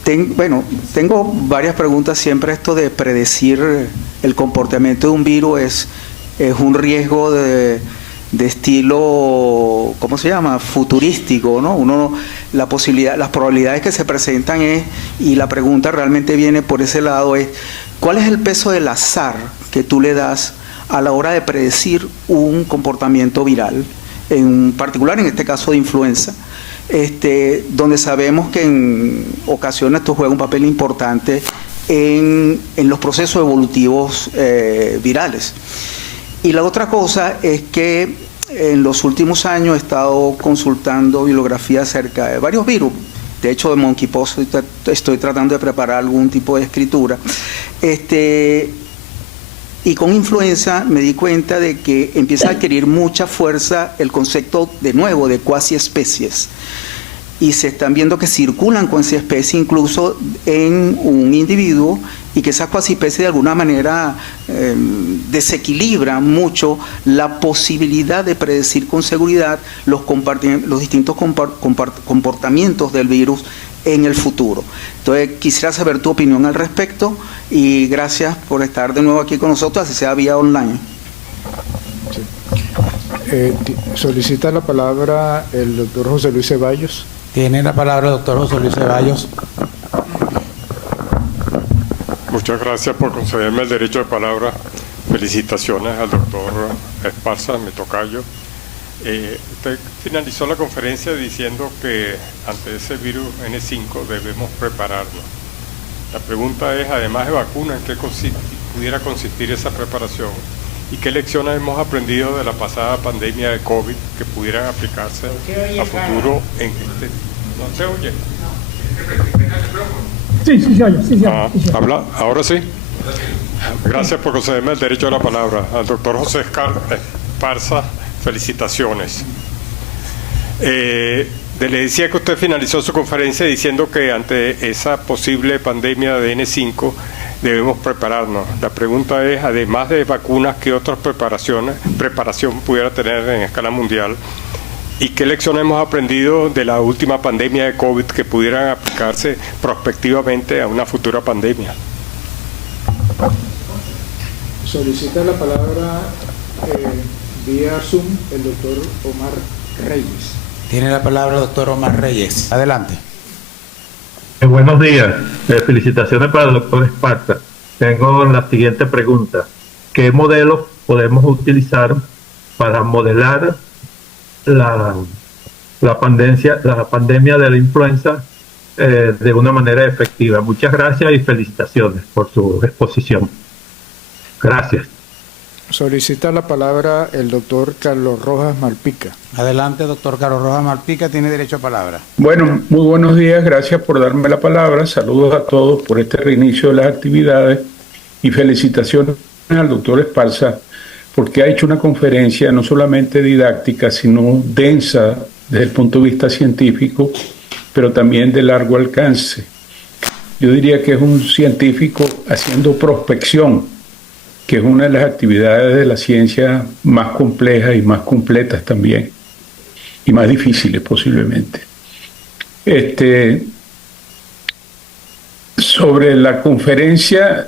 Tengo varias preguntas. Siempre esto de predecir el comportamiento de un virus es un riesgo de estilo, ¿cómo se llama? Futurístico, ¿no? Las probabilidades que se presentan y la pregunta realmente viene por ese lado, es ¿cuál es el peso del azar que tú le das a la hora de predecir un comportamiento viral, en particular en este caso de influenza, donde sabemos que en ocasiones esto juega un papel importante en los procesos evolutivos virales? Y la otra cosa es que en los últimos años he estado consultando bibliografía acerca de varios virus. De hecho, de monkeypox estoy tratando de preparar algún tipo de escritura. Y con influenza me di cuenta de que empieza a adquirir mucha fuerza el concepto, de nuevo, de cuasi especies. Y se están viendo que circulan cuasi especies incluso en un individuo, y que esas cuasi especies de alguna manera desequilibran mucho la posibilidad de predecir con seguridad los distintos comportamientos del virus en el futuro. Entonces quisiera saber tu opinión al respecto, y gracias por estar de nuevo aquí con nosotros, así sea vía online. Sí. Solicita la palabra el doctor José Luis Ceballos. Tiene la palabra el doctor José Luis Ceballos. Muchas gracias por concederme el derecho de palabra. Felicitaciones al doctor Esparza, mi tocayo. Usted finalizó la conferencia diciendo que ante ese virus N5 debemos prepararnos. La pregunta es, además de vacunas, ¿en qué pudiera consistir esa preparación? ¿Y qué lecciones hemos aprendido de la pasada pandemia de COVID que pudieran aplicarse a futuro en este... ¿No se oye? Sí, se oye. ¿Habla? ¿Ahora sí? Gracias por concederme el derecho a la palabra. Al doctor José Esparza, felicitaciones. Le decía que usted finalizó su conferencia diciendo que ante esa posible pandemia de N5 debemos prepararnos. La pregunta es, además de vacunas, ¿qué otras preparación pudiera tener en escala mundial? ¿Y qué lecciones hemos aprendido de la última pandemia de COVID que pudieran aplicarse prospectivamente a una futura pandemia? Solicita la palabra vía Zoom el doctor Omar Reyes. Tiene la palabra el doctor Omar Reyes. Adelante. Buenos días. Felicitaciones para el doctor Esparza. Tengo la siguiente pregunta. ¿Qué modelos podemos utilizar para modelar la pandemia de la influenza de una manera efectiva? Muchas gracias y felicitaciones por su exposición. Gracias. Solicita la palabra el doctor Carlos Rojas Malpica. Adelante, doctor Carlos Rojas Malpica, tiene derecho a palabra. Bueno, muy buenos días, gracias por darme la palabra. Saludos a todos por este reinicio de las actividades y felicitaciones al doctor Esparza porque ha hecho una conferencia no solamente didáctica, sino densa desde el punto de vista científico, pero también de largo alcance. Yo diría que es un científico haciendo prospección, que es una de las actividades de la ciencia más complejas y más completas también, y más difíciles posiblemente. Sobre la conferencia,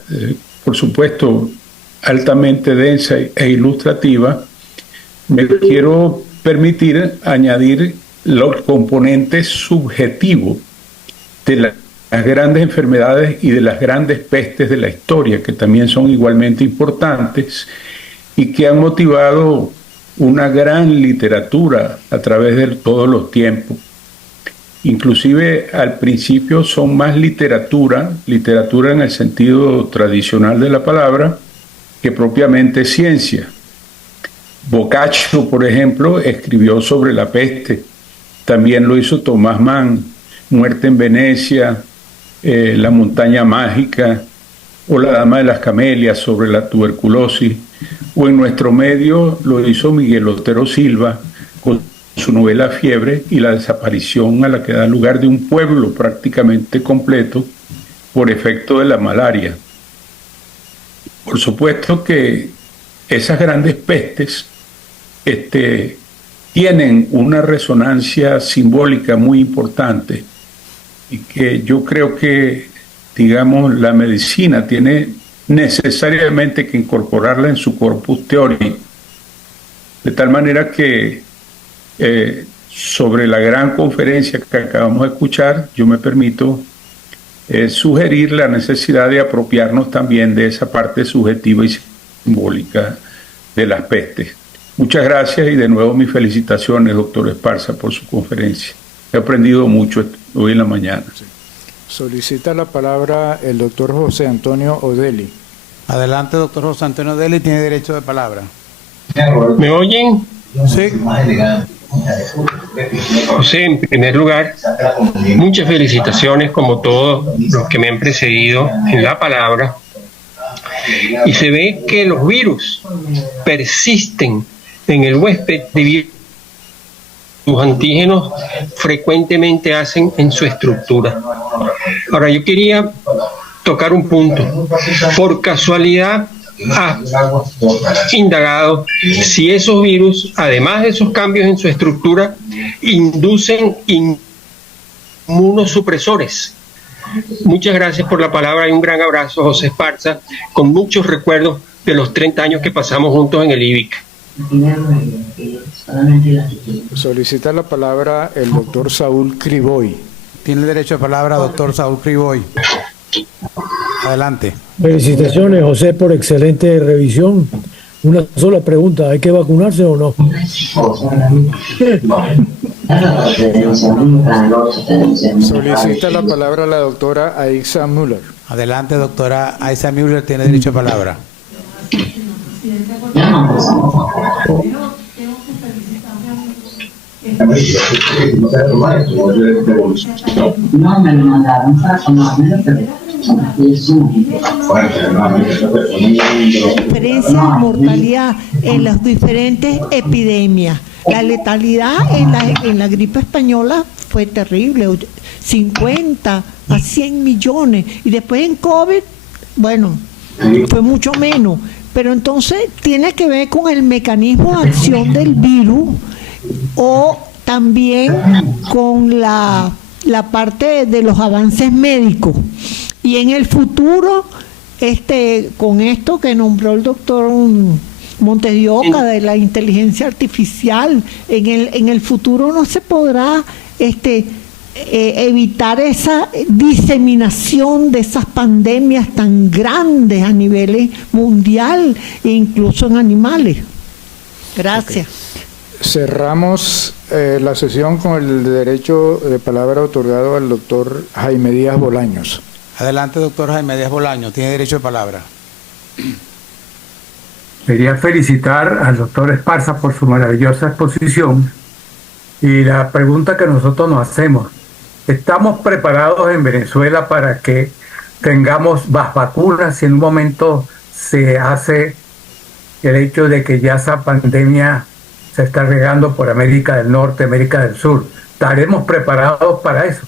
por supuesto, altamente densa e ilustrativa, me quiero permitir añadir los componentes subjetivos de las grandes enfermedades y de las grandes pestes de la historia, que también son igualmente importantes y que han motivado una gran literatura a través de todos los tiempos. Inclusive al principio son más literatura en el sentido tradicional de la palabra, que propiamente ciencia. Boccaccio, por ejemplo, escribió sobre la peste. También lo hizo Thomas Mann, Muerte en Venecia, La montaña mágica, o La dama de las camelias sobre la tuberculosis, o en nuestro medio lo hizo Miguel Otero Silva con su novela Fiebre y la desaparición a la que da lugar de un pueblo prácticamente completo por efecto de la malaria. Por supuesto que esas grandes pestes tienen una resonancia simbólica muy importante y que yo creo que, digamos, la medicina tiene necesariamente que incorporarla en su corpus teórico, de tal manera que sobre la gran conferencia que acabamos de escuchar, yo me permito sugerir la necesidad de apropiarnos también de esa parte subjetiva y simbólica de las pestes. Muchas gracias y de nuevo mis felicitaciones, doctor Esparza, por su conferencia. He aprendido mucho hoy en la mañana. Sí. Solicita la palabra el doctor José Antonio Odelli. Adelante, doctor José Antonio Odelli, tiene derecho de palabra. ¿Me oyen? Sí. José, en primer lugar, muchas felicitaciones como todos los que me han precedido en la palabra. Y se ve que los virus persisten en el huésped debido a sus antígenos frecuentemente hacen en su estructura. Ahora, yo quería tocar un punto. Por casualidad, ha indagado si esos virus, además de esos cambios en su estructura, inducen inmunosupresores. Muchas gracias por la palabra y un gran abrazo, José Esparza, con muchos recuerdos de los 30 años que pasamos juntos en el IBIC. Solicita la palabra el doctor Saúl Criboy. Tiene derecho de palabra, doctor Saúl Criboy. Adelante. Felicitaciones, José, por excelente revisión. Una sola pregunta, ¿hay que vacunarse o no? Solicita la palabra la doctora Aixa Müller. Adelante, doctora Aixa Müller, tiene derecho a palabra. No me lo mandaron, diferencia de mortalidad en las diferentes epidemias. La letalidad en la gripe española fue terrible, 50 a 100 millones, y después en COVID, bueno, fue mucho menos, pero entonces tiene que ver con el mecanismo de acción del virus o también con la parte de los avances médicos. Y en el futuro, con esto que nombró el doctor Montes de Oca de la inteligencia artificial, en el futuro no se podrá evitar esa diseminación de esas pandemias tan grandes a nivel mundial e incluso en animales. Gracias. Cerramos la sesión con el derecho de palabra otorgado al doctor Jaime Díaz Bolaños. Adelante, doctor Jaime Díaz Bolaños, tiene derecho de palabra. Quería felicitar al doctor Esparza por su maravillosa exposición y la pregunta que nosotros nos hacemos: ¿estamos preparados en Venezuela para que tengamos más vacunas si en un momento se hace el hecho de que ya esa pandemia se está regando por América del Norte, América del Sur? ¿Estaremos preparados para eso?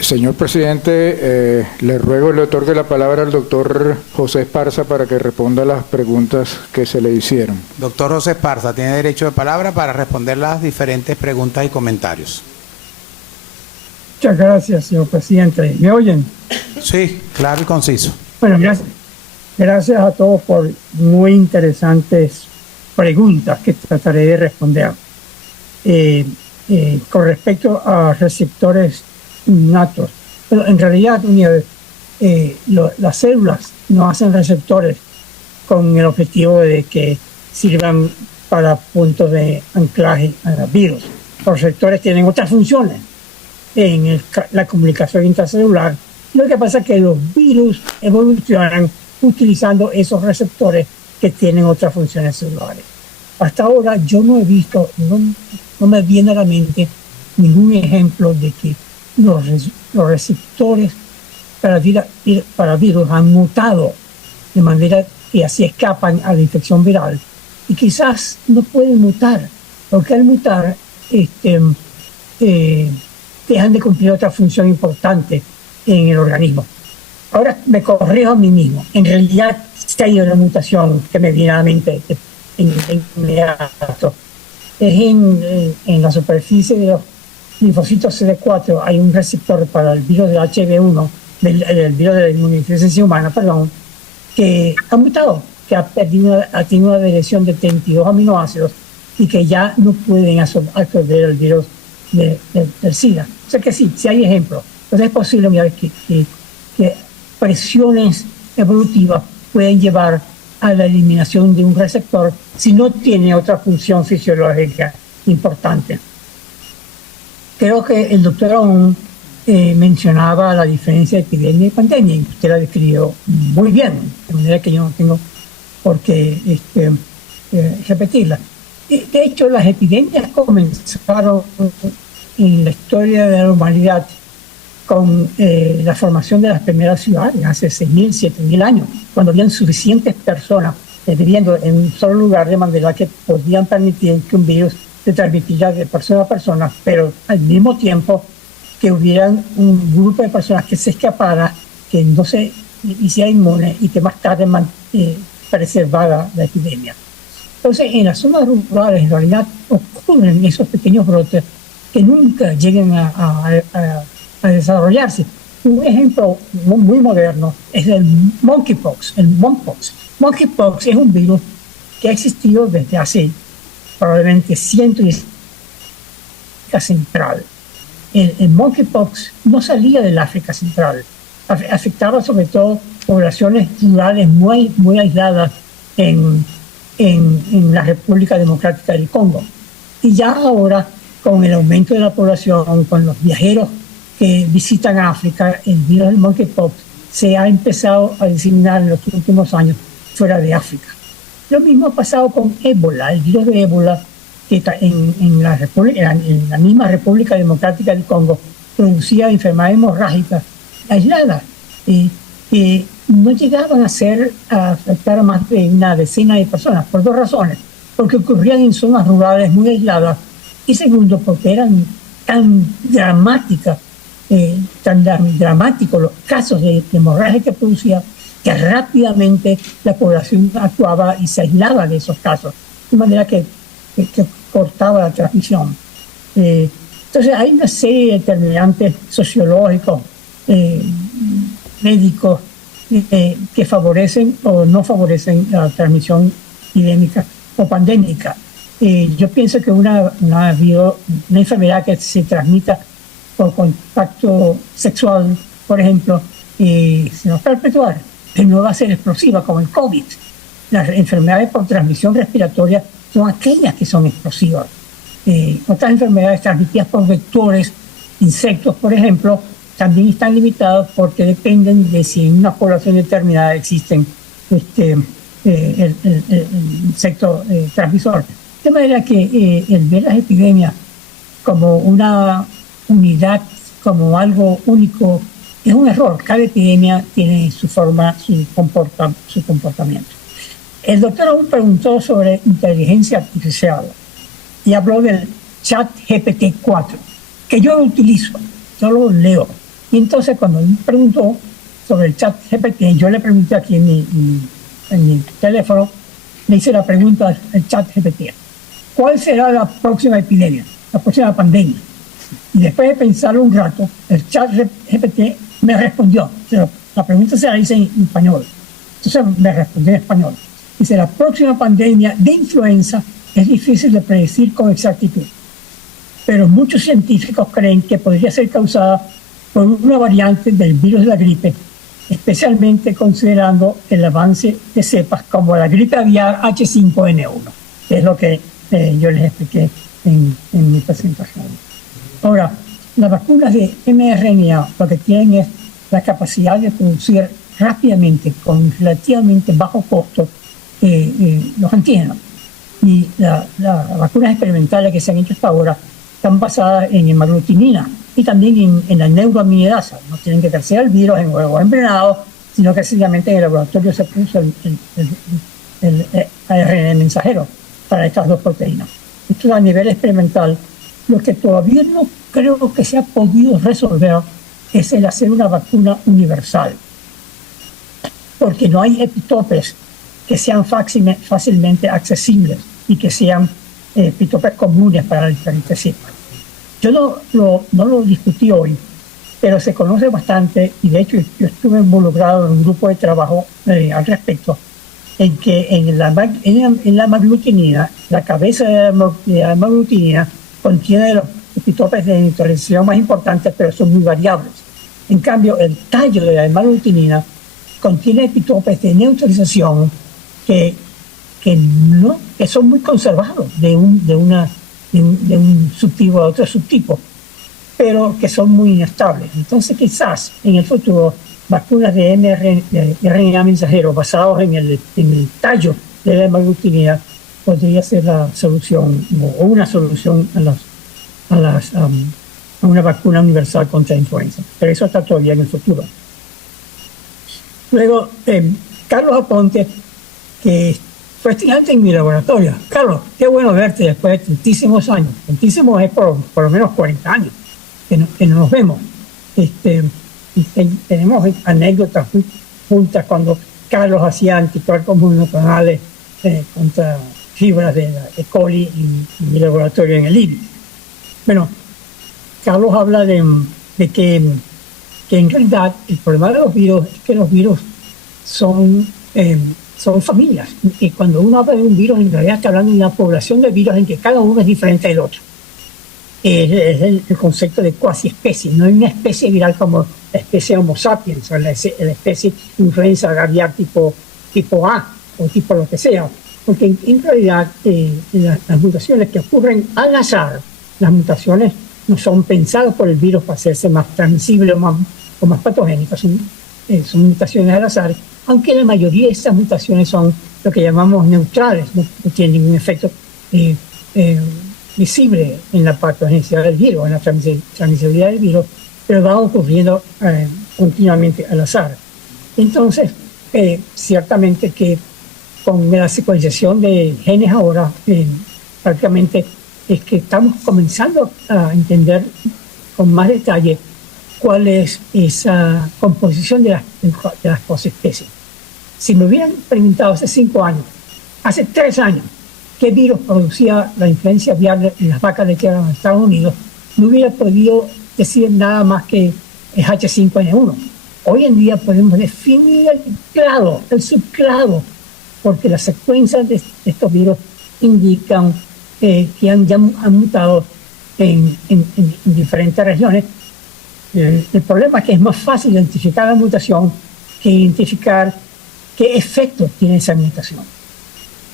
Señor presidente, le ruego le otorgue la palabra al doctor José Esparza para que responda a las preguntas que se le hicieron. Doctor José Esparza, tiene derecho de palabra para responder las diferentes preguntas y comentarios. Muchas gracias, señor presidente. ¿Me oyen? Sí, claro y conciso. Bueno, gracias a todos por muy interesantes preguntas que trataré de responder. Con respecto a receptores innatos, pero en realidad las células no hacen receptores con el objetivo de que sirvan para puntos de anclaje a los virus. Los receptores tienen otras funciones en la comunicación intracelular. Lo que pasa es que los virus evolucionan utilizando esos receptores que tienen otras funciones celulares. Hasta ahora yo no he visto, no me viene a la mente ningún ejemplo de que los receptores para virus han mutado de manera que así escapan a la infección viral, y quizás no pueden mutar, porque al mutar dejan de cumplir otra función importante en el organismo. Ahora me corrijo a mí mismo. En realidad se ha ido una mutación que me viene a la mente inmediato. Es en la superficie de los linfocitos CD4 hay un receptor para el virus del HB1, el virus de la inmunodeficiencia humana, que ha mutado, que ha tenido una deleción de 32 aminoácidos y que ya no pueden absorber el virus del SIDA. O sea que sí hay ejemplos. Entonces es posible que presiones evolutivas pueden llevar a la eliminación de un receptor si no tiene otra función fisiológica importante. Creo que el doctor aún mencionaba la diferencia de epidemia y pandemia, y usted la describió muy bien, de manera que yo no tengo por qué repetirla. De hecho, las epidemias comenzaron en la historia de la humanidad con la formación de las primeras ciudades hace 6.000, 7.000 años, cuando habían suficientes personas viviendo en un solo lugar, de manera que podían permitir que un virus se transmitiera de persona a persona, pero al mismo tiempo que hubieran un grupo de personas que se escapara, que no se hiciera inmune y que más tarde preservara la epidemia. Entonces, en las zonas rurales, en realidad, ocurren esos pequeños brotes que nunca lleguen a desarrollarse. Un ejemplo muy moderno es el monkeypox. El monkeypox es un virus que ha existido desde hace probablemente cientos de África Central. El monkeypox no salía del África Central. Afectaba sobre todo poblaciones rurales muy aisladas en la República Democrática del Congo. Y ya ahora, con el aumento de la población, con los viajeros que visitan África, el virus del monkeypox se ha empezado a diseminar en los últimos años fuera de África. Lo mismo ha pasado con ébola, el virus de ébola, que en la misma República Democrática del Congo producía enfermedades hemorrágicas aisladas, que no llegaban a afectar a más de una decena de personas, por dos razones: porque ocurrían en zonas rurales muy aisladas, y segundo, porque eran tan dramáticos los casos de hemorragia que producía, que rápidamente la población actuaba y se aislaba de esos casos, de manera que cortaba la transmisión. Entonces hay una serie de determinantes sociológicos, médicos, que favorecen o no favorecen la transmisión epidémica o pandémica. Yo pienso que una enfermedad que se transmita por contacto sexual, por ejemplo, se va a perpetuar, pero no va a ser explosiva como el COVID. Las enfermedades por transmisión respiratoria son aquellas que son explosivas. Otras enfermedades transmitidas por vectores, insectos, por ejemplo, también están limitados porque dependen de si en una población determinada existen el insecto transmisor. De manera que el ver las epidemias como una unidad, como algo único, es un error. Cada epidemia tiene su forma, su comportamiento. El doctor aún preguntó sobre inteligencia artificial y habló del chat GPT-4, que yo lo utilizo, yo lo leo. Y entonces cuando me preguntó sobre el chat GPT, yo le pregunté aquí en mi teléfono, le hice la pregunta al chat GPT: ¿cuál será la próxima epidemia, la próxima pandemia? Y después de pensarlo un rato, el chat GPT me respondió. La pregunta se la hice en español. Entonces me respondió en español. Dice: la próxima pandemia de influenza es difícil de predecir con exactitud, pero muchos científicos creen que podría ser causada por una variante del virus de la gripe, especialmente considerando el avance de cepas como la gripe aviar H5N1, que es lo que yo les expliqué en mi presentación. Ahora, las vacunas de mRNA lo que tienen es la capacidad de producir rápidamente, con relativamente bajo costo, los antígenos. Y las vacunas experimentales que se han hecho hasta ahora están basadas en hemaglutinina y también en la neuroaminidasa. No tienen que crecer el virus en huevos embrionados, sino que sencillamente en el laboratorio se puso el ARN mensajero para estas dos proteínas. Esto a nivel experimental. Lo que todavía no creo que se ha podido resolver es el hacer una vacuna universal, porque no hay epitopes que sean fácilmente accesibles y que sean epitopes comunes para las diferentes cepas. Yo no lo discutí hoy, pero se conoce bastante, y de hecho yo estuve involucrado en un grupo de trabajo al respecto, en que en la hemaglutinina, la cabeza de la hemaglutinina contiene los epitopes de neutralización más importantes, pero son muy variables. En cambio, el tallo de la hemaglutinina contiene epitopes de neutralización que son muy conservados de un subtipo a otro subtipo, pero que son muy inestables. Entonces, quizás en el futuro, vacunas de RNA mensajero basados en el tallo de la hemaglutinina podría ser la solución, o una solución a una vacuna universal contra influenza. Pero eso está todavía en el futuro. Luego, Carlos Aponte, que fue estudiante en mi laboratorio. Carlos, qué bueno verte después de tantísimos años. Tantísimos es por lo menos 40 años que no nos vemos. Y tenemos anécdotas juntas cuando Carlos hacía anticuerpos monoclonales contra fibras de la E. coli en mi laboratorio en el IBI. Bueno, Carlos habla de que en realidad el problema de los virus es que los virus son familias. Y cuando uno habla de un virus, en realidad está hablando de una población de virus en que cada uno es diferente del otro. Es el concepto de cuasi especie. No hay una especie viral como la especie Homo sapiens o la especie influenza aviar tipo A o tipo lo que sea. Porque en realidad las mutaciones que ocurren al azar, las mutaciones no son pensadas por el virus para hacerse más transmisibles o más patogénicas. Son mutaciones al azar, aunque la mayoría de estas mutaciones son lo que llamamos neutrales, no tienen ningún efecto visible en la patogenicidad del virus, en la transmisibilidad del virus, pero va ocurriendo continuamente al azar. Entonces, ciertamente que con la secuenciación de genes ahora, prácticamente es que estamos comenzando a entender con más detalle cuál es esa composición de las cosespecies. Si me hubieran preguntado hace 5 años, hace 3 años, qué virus producía la influencia aviar en las vacas lecheras en Estados Unidos, no hubiera podido decir nada más que es H5N1. Hoy en día podemos definir el subclado, porque las secuencias de estos virus indican que han mutado en diferentes regiones. El problema es que es más fácil identificar la mutación que identificar qué efectos tiene esa mutación.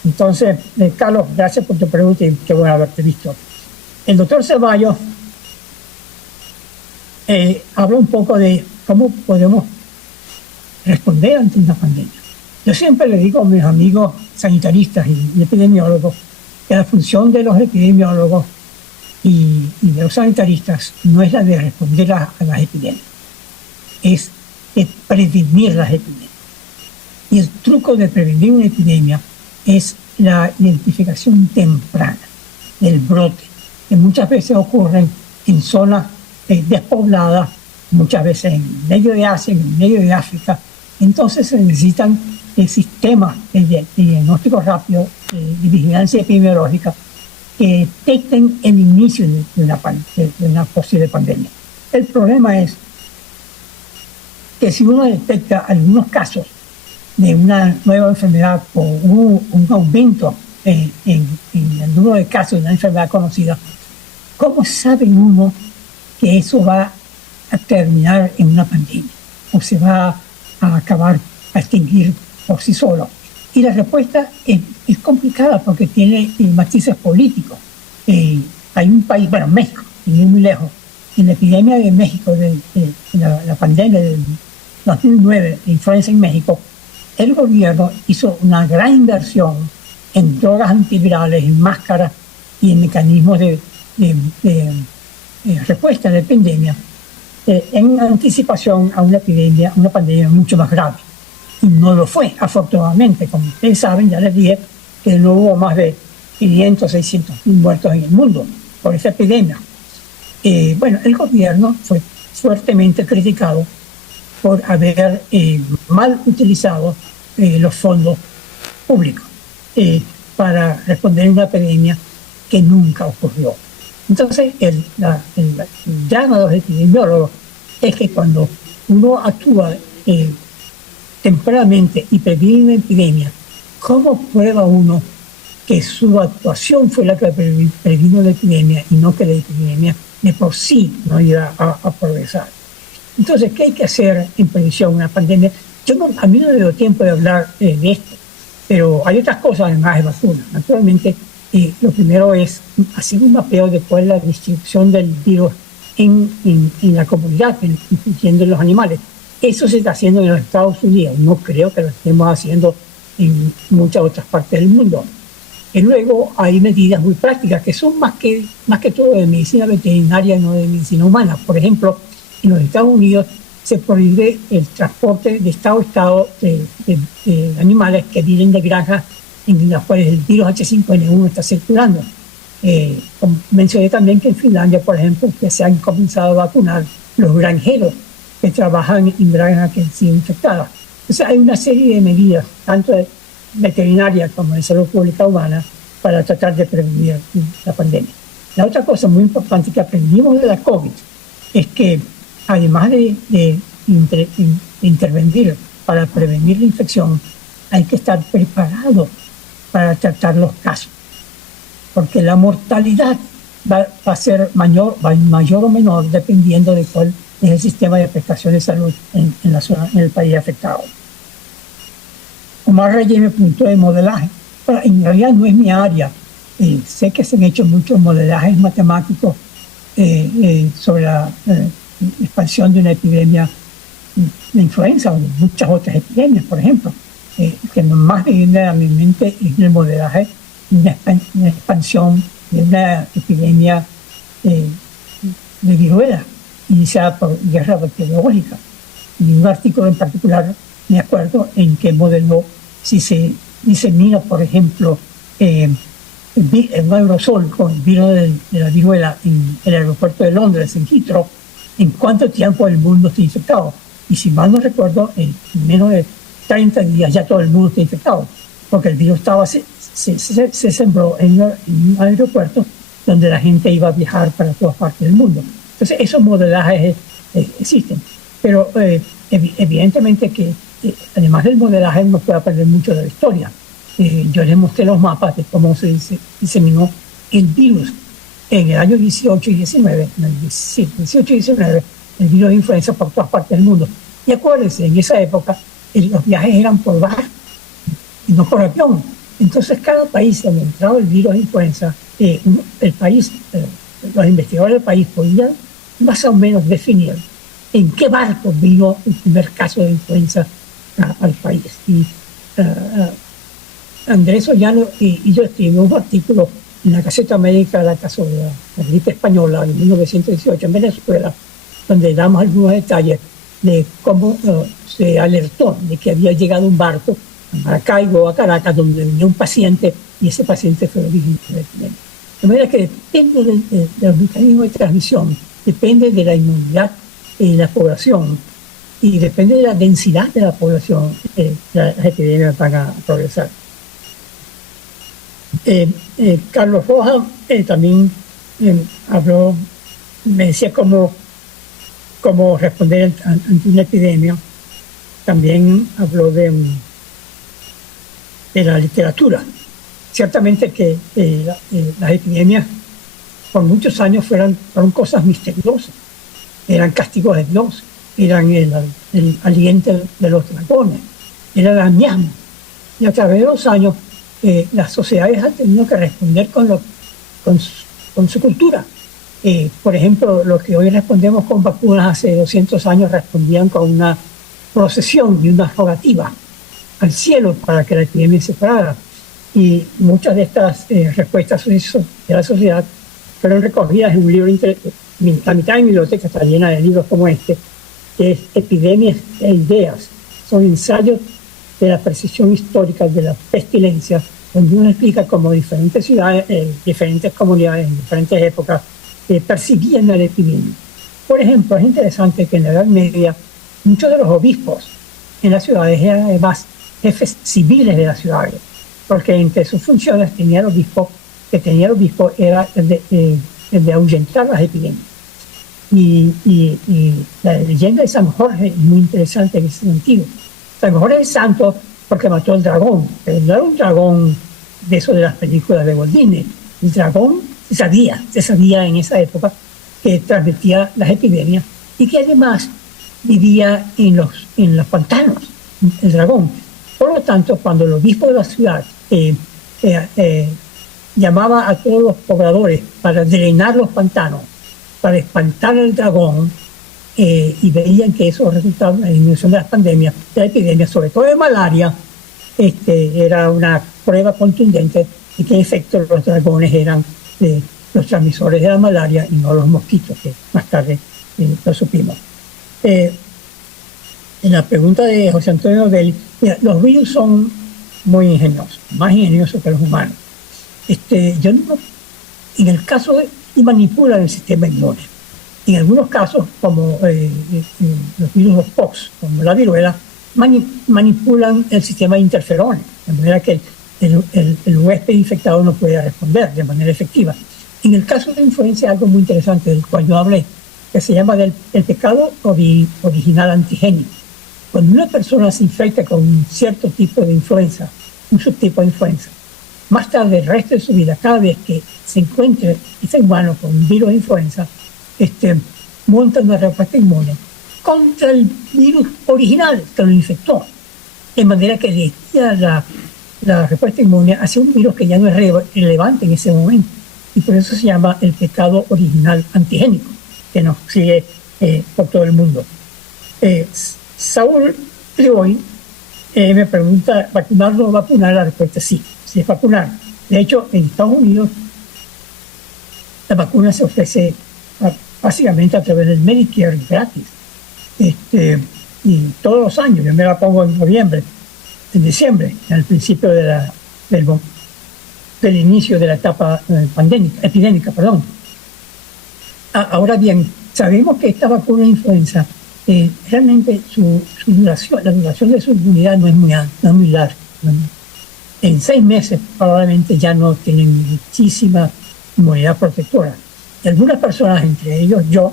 Entonces, Carlos, gracias por tu pregunta y qué bueno haberte visto. El doctor Ceballos habla un poco de cómo podemos responder ante una pandemia. Yo siempre le digo a mis amigos sanitaristas y epidemiólogos que la función de los epidemiólogos y de los sanitaristas no es la de responder a las epidemias, es de prevenir las epidemias. Y el truco de prevenir una epidemia es la identificación temprana del brote, que muchas veces ocurren en zonas despobladas, muchas veces en medio de Asia, en medio de África. Entonces se necesitan sistemas de diagnóstico rápido y vigilancia epidemiológica que detecten el inicio de una posible pandemia. El problema es que si uno detecta algunos casos de una nueva enfermedad o un aumento en el número de casos de una enfermedad conocida, ¿cómo sabe uno que eso va a terminar en una pandemia o se va a acabar, a extinguir por sí solo? Y la respuesta es complicada porque tiene matices políticos. Hay un país, bueno, México, muy lejos, en la epidemia de México, la pandemia del 2009, la influenza en México, el gobierno hizo una gran inversión en drogas antivirales, en máscaras y en mecanismos de respuesta a la epidemia, en anticipación a una pandemia mucho más grave. Y no lo fue, afortunadamente. Como ustedes saben, ya les dije que no hubo más de 500, 600 mil muertos en el mundo por esa epidemia. Bueno, el gobierno fue fuertemente criticado por haber mal utilizado los fondos públicos para responder a una epidemia que nunca ocurrió. Entonces, el drama de los epidemiólogos es que cuando uno actúa tempranamente y previene una epidemia, ¿cómo prueba uno que su actuación fue la que previno la epidemia y no que la epidemia de por sí no iba a progresar? Entonces, ¿qué hay que hacer en prevención de una pandemia? A mí no me dio tiempo de hablar de esto, pero hay otras cosas además de vacunas. Naturalmente, lo primero es hacer un mapeo de cuál es la distribución del virus en la comunidad, incluyendo en los animales. Eso se está haciendo en los Estados Unidos. No creo que lo estemos haciendo en muchas otras partes del mundo. Y luego hay medidas muy prácticas que son más que todo de medicina veterinaria y no de medicina humana. Por ejemplo, en los Estados Unidos se prohíbe el transporte de estado a estado de animales que vienen de granjas en las cuales el virus H5N1 está circulando. Mencioné también que en Finlandia, por ejemplo, que se han comenzado a vacunar los granjeros que trabajan en granjas que han sido infectadas. Entonces hay una serie de medidas, tanto veterinarias como de salud pública humana, para tratar de prevenir la pandemia. La otra cosa muy importante que aprendimos de la COVID es que además de intervenir para prevenir la infección, hay que estar preparado para tratar los casos, porque la mortalidad va a ser mayor o menor dependiendo de cuál es el sistema de prestación de salud en la zona, en el país afectado. Omar Reyes me preguntó de modelaje. Bueno, en realidad no es mi área. Sé que se han hecho muchos modelajes matemáticos sobre la expansión de una epidemia de influenza o de muchas otras epidemias, por ejemplo. Que más me viene a mi mente es el modelaje de una expansión de una epidemia de viruela iniciada por guerra bacteriológica. Y un artículo en particular me acuerdo en que modeló si se disemina, por ejemplo, un aerosol con el virus de la viruela en el aeropuerto de Londres, en Heathrow, en cuánto tiempo el mundo está infectado. Y si mal no recuerdo, en menos de 30 días ya todo el mundo está infectado, porque el virus se sembró en un aeropuerto donde la gente iba a viajar para todas partes del mundo. Entonces esos modelajes existen, pero evidentemente que además del modelaje uno puede aprender mucho de la historia. Yo les mostré los mapas de cómo se diseminó el virus en el año 18 y 19, en el 18 y 19, el virus de influenza por todas partes del mundo. Y acuérdense, en esa época los viajes eran por barco y no por avión. Entonces cada país donde entraba el virus de influenza, los investigadores del país podían más o menos definir en qué barco vino el primer caso de influenza al país. Y Andrés Ollano y yo escribimos un artículo en la Gaceta Médica de la gripe española en 1918 en Venezuela, donde damos algunos detalles de cómo se alertó de que había llegado un barco a Maracaibo, a Caracas, donde venía un paciente y ese paciente fue el origen de la epidemia. De manera que depende de los mecanismos de transmisión, depende de la inmunidad de la población y depende de la densidad de la población, las epidemias van a progresar. Carlos Rojas también habló, me decía cómo responder ante una epidemia. También habló de la literatura. Ciertamente que las epidemias por muchos años fueron cosas misteriosas, eran castigos de Dios, eran el aliento de los dragones, eran las miasmas. Y a través de los años las sociedades han tenido que responder con su cultura. Por ejemplo, lo que hoy respondemos con vacunas, hace 200 años respondían con una procesión y una rogativa al cielo para que la epidemia se parara. Y muchas de estas respuestas de la sociedad fueron recogidas en un libro, la mitad de mi biblioteca está llena de libros como este, que es Epidemias e Ideas. Son ensayos de la precisión histórica de la pestilencia, donde uno explica cómo diferentes ciudades, diferentes comunidades, en diferentes épocas, percibían la epidemia. Por ejemplo, es interesante que en la Edad Media muchos de los obispos en las ciudades eran además jefes civiles de las ciudades, porque entre sus funciones que tenía el obispo era el de ahuyentar las epidemias. Y la leyenda de San Jorge es muy interesante en ese sentido. San Jorge es santo porque mató al dragón, pero no era un dragón de eso de las películas de Walt Disney. El dragón se sabía en esa época que transmitía las epidemias y que además vivía en los pantanos, el dragón. Por lo tanto, cuando el obispo de la ciudad llamaba a todos los pobladores para drenar los pantanos, para espantar al dragón, y veían que eso resultaba en la disminución de las pandemias, de la epidemia, sobre todo de malaria, era una prueba contundente de que en efecto los dragones eran los transmisores de la malaria y no los mosquitos, que más tarde lo supimos. En la pregunta de José Antonio Belli, los virus son muy ingeniosos, más ingeniosos que los humanos. En el caso y manipulan el sistema inmune. En algunos casos, como los virus, los POX, como la viruela, manipulan el sistema de interferones, de manera que el huésped infectado no puede responder de manera efectiva. En el caso de la influenza, algo muy interesante del cual yo hablé, que se llama el pecado original antigénico. Cuando una persona se infecta con un cierto tipo de influenza, un subtipo de influenza, más tarde, el resto de su vida, cada vez que se encuentre ese humano con un virus de influenza, monta una respuesta inmune contra el virus original que lo infectó. De manera que desvía la respuesta inmune hacia un virus que ya no es relevante en ese momento. Y por eso se llama el pecado original antigénico, que nos sigue por todo el mundo. Saúl Leoy me pregunta, ¿vacunar o no vacunar? La respuesta es sí, sí es vacunar. De hecho, en Estados Unidos la vacuna se ofrece básicamente a través del Medicare gratis. Y todos los años, yo me la pongo en diciembre, al principio del inicio de la etapa epidémica. Ahora bien, sabemos que esta vacuna de influenza, realmente la duración de su inmunidad no es muy larga. En 6 meses probablemente ya no tienen muchísima inmunidad protectora. Y algunas personas, entre ellos yo,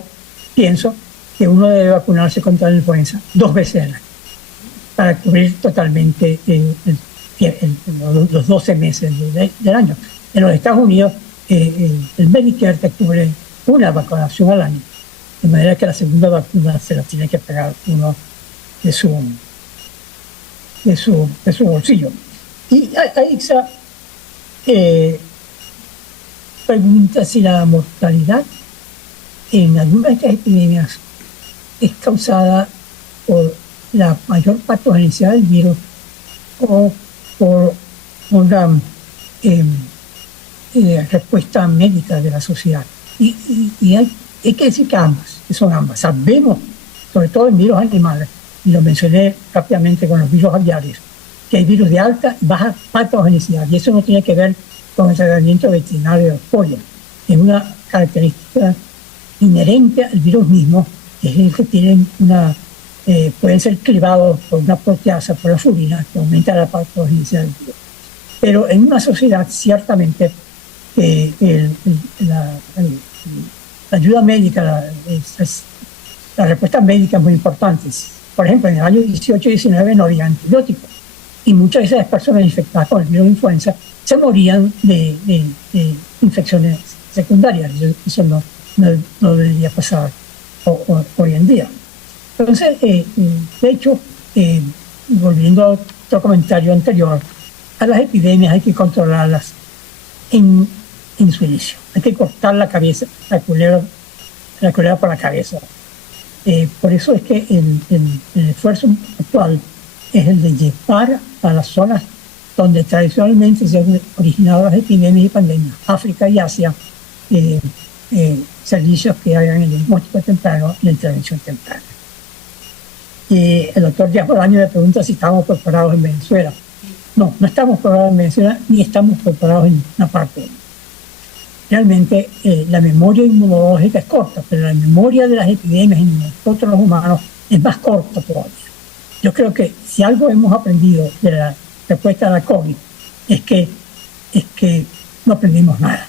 pienso que uno debe vacunarse contra la influenza 2 veces al año para cubrir totalmente los 12 meses del año. En los Estados Unidos el Medicare te cubre una vacunación al año, de manera que la segunda vacuna se la tiene que pagar uno de su bolsillo. Y AIXA pregunta si la mortalidad en algunas de estas epidemias es causada por la mayor patogenicidad del virus o por una respuesta médica de la sociedad. Y hay que decir que son ambas. Sabemos, sobre todo en virus animales, y lo mencioné rápidamente con los virus aviarios, que hay virus de alta y baja patogenicidad, y eso no tiene que ver con el tratamiento veterinario de los pollos. Es una característica inherente al virus mismo, es decir, que tienen pueden ser clivados por una proteasa, por las urinas, que aumenta la patogenicidad del virus. Pero en una sociedad, ciertamente, la ayuda médica, la respuesta médica es muy importante. Por ejemplo, en el año 18 y 19 no había antibióticos, y muchas de esas personas infectadas con el virus de influenza se morían de infecciones secundarias. Eso no debería pasar hoy en día. Entonces, de hecho, volviendo a otro comentario anterior, a las epidemias hay que controlarlas en su inicio. Hay que cortar la cabeza, la culebra por la cabeza. Por eso es que el esfuerzo actual es el de llevar a las zonas donde tradicionalmente se han originado las epidemias y pandemias, África y Asia, servicios que hagan el diagnóstico temprano y la intervención temprana. El doctor Díaz Bolaño me pregunta si estamos preparados en Venezuela. No estamos preparados en Venezuela ni estamos preparados en una parte. Realmente la memoria inmunológica es corta, pero la memoria de las epidemias en nosotros los humanos es más corta todavía. Yo creo que si algo hemos aprendido de la respuesta a la COVID es que no aprendimos nada.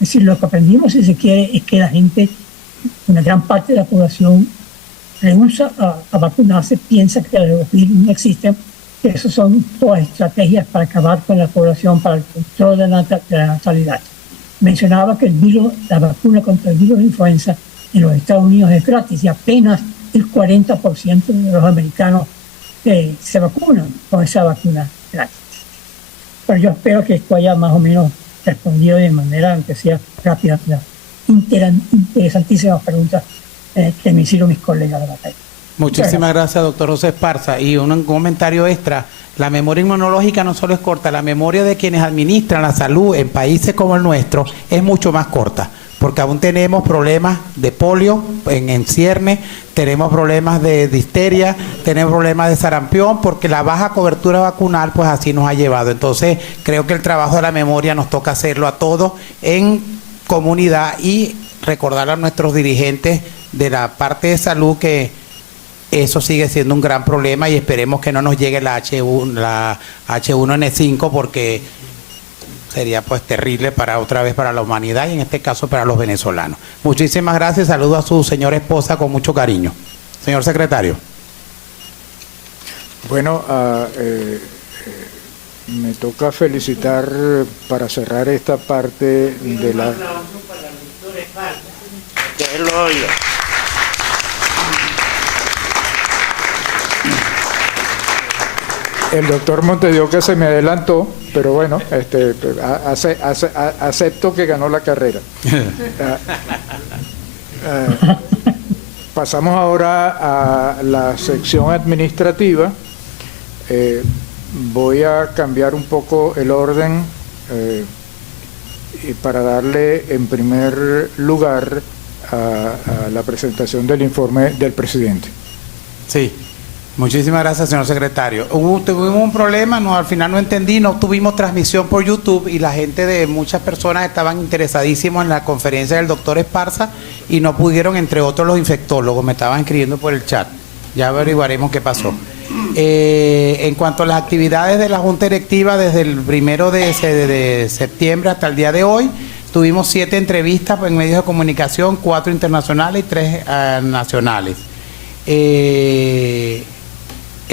Es decir, lo que aprendimos, si se quiere, es que la gente, una gran parte de la población, rehúsa a vacunarse, piensa que los virus no existen, que eso son todas estrategias para acabar con la población, para el control de la natalidad. Mencionaba que la vacuna contra el virus de influenza en los Estados Unidos es gratis y apenas el 40% de los americanos se vacunan con esa vacuna gratis. Pero yo espero que esto haya más o menos respondido de manera, aunque sea rápida, las interesantísimas preguntas que me hicieron mis colegas de la calle. Muchísimas gracias, doctor José Esparza. Y un comentario extra. La memoria inmunológica no solo es corta, la memoria de quienes administran la salud en países como el nuestro es mucho más corta, porque aún tenemos problemas de polio en ciernes, tenemos problemas de difteria, tenemos problemas de sarampión, porque la baja cobertura vacunal pues así nos ha llevado. Entonces creo que el trabajo de la memoria nos toca hacerlo a todos en comunidad y recordar a nuestros dirigentes de la parte de salud que eso sigue siendo un gran problema y esperemos que no nos llegue la H1N5 porque sería pues terrible otra vez para la humanidad y en este caso para los venezolanos. Muchísimas gracias, saludo a su señora esposa con mucho cariño. Señor secretario. Bueno, me toca felicitar para cerrar esta parte de la... El doctor Montedio que se me adelantó, pero bueno, acepto que ganó la carrera. Pasamos ahora a la sección administrativa. Voy a cambiar un poco el orden para darle en primer lugar a la presentación del informe del presidente. Sí. Muchísimas gracias, señor secretario. Tuvimos un problema, al final no entendí, no tuvimos transmisión por YouTube y la gente de muchas personas estaban interesadísimos en la conferencia del doctor Esparza y no pudieron, entre otros los infectólogos, me estaban escribiendo por el chat. Ya averiguaremos qué pasó. En cuanto a las actividades de la Junta Directiva, desde el 1 de septiembre hasta el día de hoy, tuvimos 7 entrevistas en medios de comunicación, 4 internacionales y 3 nacionales.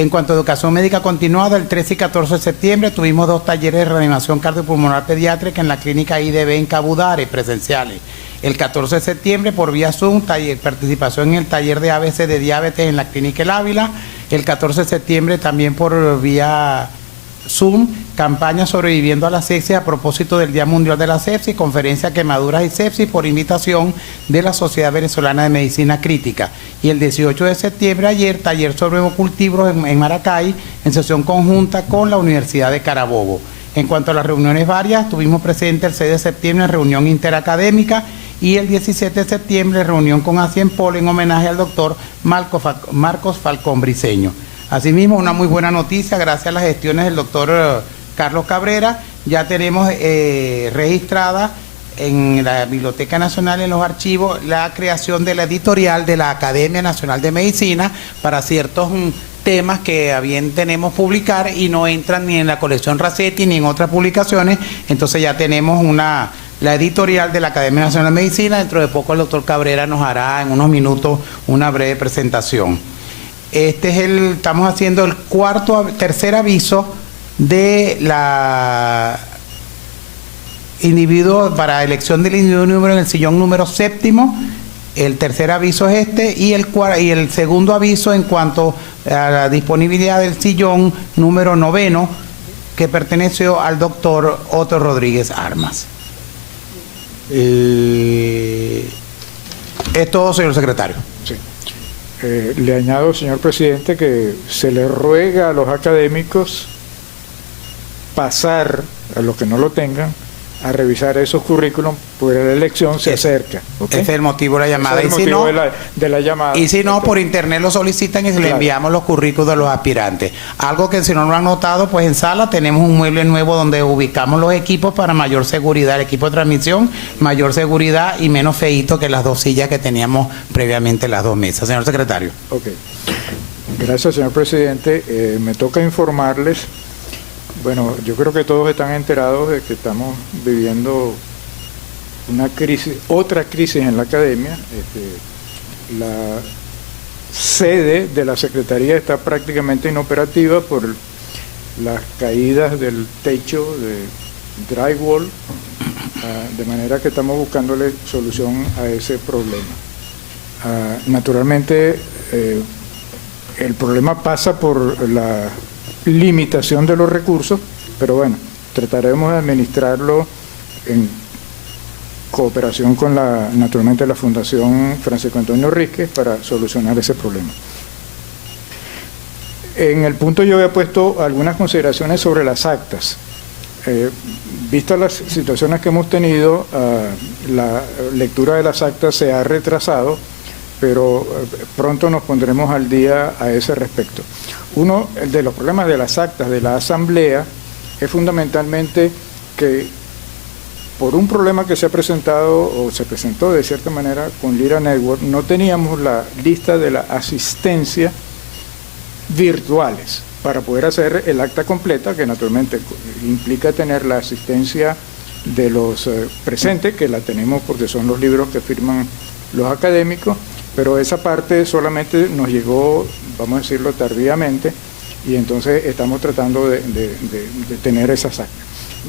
En cuanto a educación médica continuada, el 13 y 14 de septiembre tuvimos 2 talleres de reanimación cardiopulmonar pediátrica en la clínica IDB en Cabudare, presenciales. El 14 de septiembre por vía Zoom, participación en el taller de ABC de diabetes en la clínica El Ávila. El 14 de septiembre también por vía Zoom, campaña sobreviviendo a la sepsis a propósito del Día Mundial de la Sepsis, conferencia quemaduras y sepsis por invitación de la Sociedad Venezolana de Medicina Crítica. Y el 18 de septiembre, ayer, taller sobre hemocultivos en Maracay, en sesión conjunta con la Universidad de Carabobo. En cuanto a las reuniones varias, tuvimos presente el 6 de septiembre reunión interacadémica y el 17 de septiembre reunión con Aciempol en homenaje al doctor Marcos Falcón Briceño. Asimismo, una muy buena noticia, gracias a las gestiones del doctor Carlos Cabrera, ya tenemos registrada en la Biblioteca Nacional, en los archivos, la creación de la editorial de la Academia Nacional de Medicina para ciertos temas que a bien tenemos publicar y no entran ni en la colección Racetti ni en otras publicaciones. Entonces ya tenemos la editorial de la Academia Nacional de Medicina. Dentro de poco el doctor Cabrera nos hará en unos minutos una breve presentación. Estamos haciendo el tercer aviso de la individuo para elección del individuo número en el sillón número 7. El tercer aviso es y el segundo aviso en cuanto a la disponibilidad del sillón número 9, que perteneció al doctor Otto Rodríguez Armas. Es todo, señor secretario. Sí. Le añado, señor presidente, que se le ruega a los académicos pasar, a los que no lo tengan, a revisar esos currículums, porque la elección se acerca. ¿Okay? Ese es el motivo de la llamada. Ese es el motivo de la llamada. Y si no, por internet lo solicitan y se le enviamos los currículos de los aspirantes. Algo que si no lo han notado, pues en sala tenemos un mueble nuevo donde ubicamos los equipos para mayor seguridad, el equipo de transmisión, mayor seguridad y menos feíto que las 2 sillas que teníamos previamente, las 2 mesas. Señor secretario. Ok. Gracias, señor presidente. Me toca informarles. Bueno, yo creo que todos están enterados de que estamos viviendo una crisis, otra crisis en la academia. La sede de la Secretaría está prácticamente inoperativa por las caídas del techo de drywall, de manera que estamos buscándole solución a ese problema. Naturalmente, el problema pasa por la limitación de los recursos, pero bueno, trataremos de administrarlo en cooperación con naturalmente la Fundación Francisco Antonio Rísquez para solucionar ese problema. En el punto yo había puesto algunas consideraciones sobre las actas. Vistas las situaciones que hemos tenido, la lectura de las actas se ha retrasado, pero pronto nos pondremos al día a ese respecto. Uno de los problemas de las actas de la Asamblea es fundamentalmente que por un problema que se ha presentado o se presentó de cierta manera con Lira Network, no teníamos la lista de la asistencia virtuales para poder hacer el acta completa, que naturalmente implica tener la asistencia de los presentes, que la tenemos porque son los libros que firman los académicos, pero esa parte solamente nos llegó, vamos a decirlo, tardíamente, y entonces estamos tratando de tener esas actas.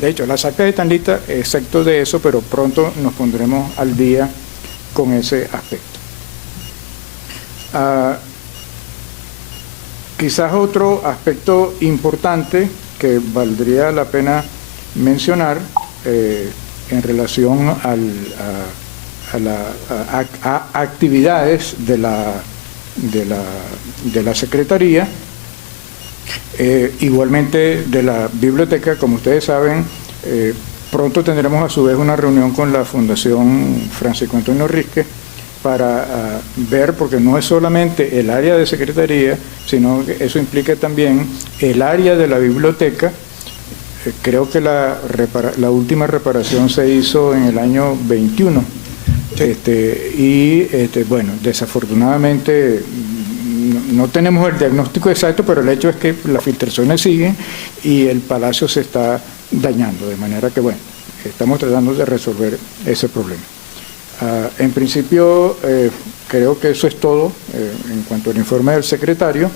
De hecho, las actas están listas, excepto de eso, pero pronto nos pondremos al día con ese aspecto. Quizás otro aspecto importante que valdría la pena mencionar en relación a actividades de la Secretaría, igualmente de la biblioteca. Como ustedes saben, pronto tendremos a su vez una reunión con la Fundación Francisco Antonio Rísquez para ver, porque no es solamente el área de Secretaría, sino que eso implica también el área de la biblioteca. Creo que la última reparación se hizo en el año 21. Bueno, desafortunadamente no tenemos el diagnóstico exacto, pero el hecho es que las filtraciones siguen y el palacio se está dañando, de manera que bueno, estamos tratando de resolver ese problema. En principio, creo que eso es todo en cuanto al informe del secretario.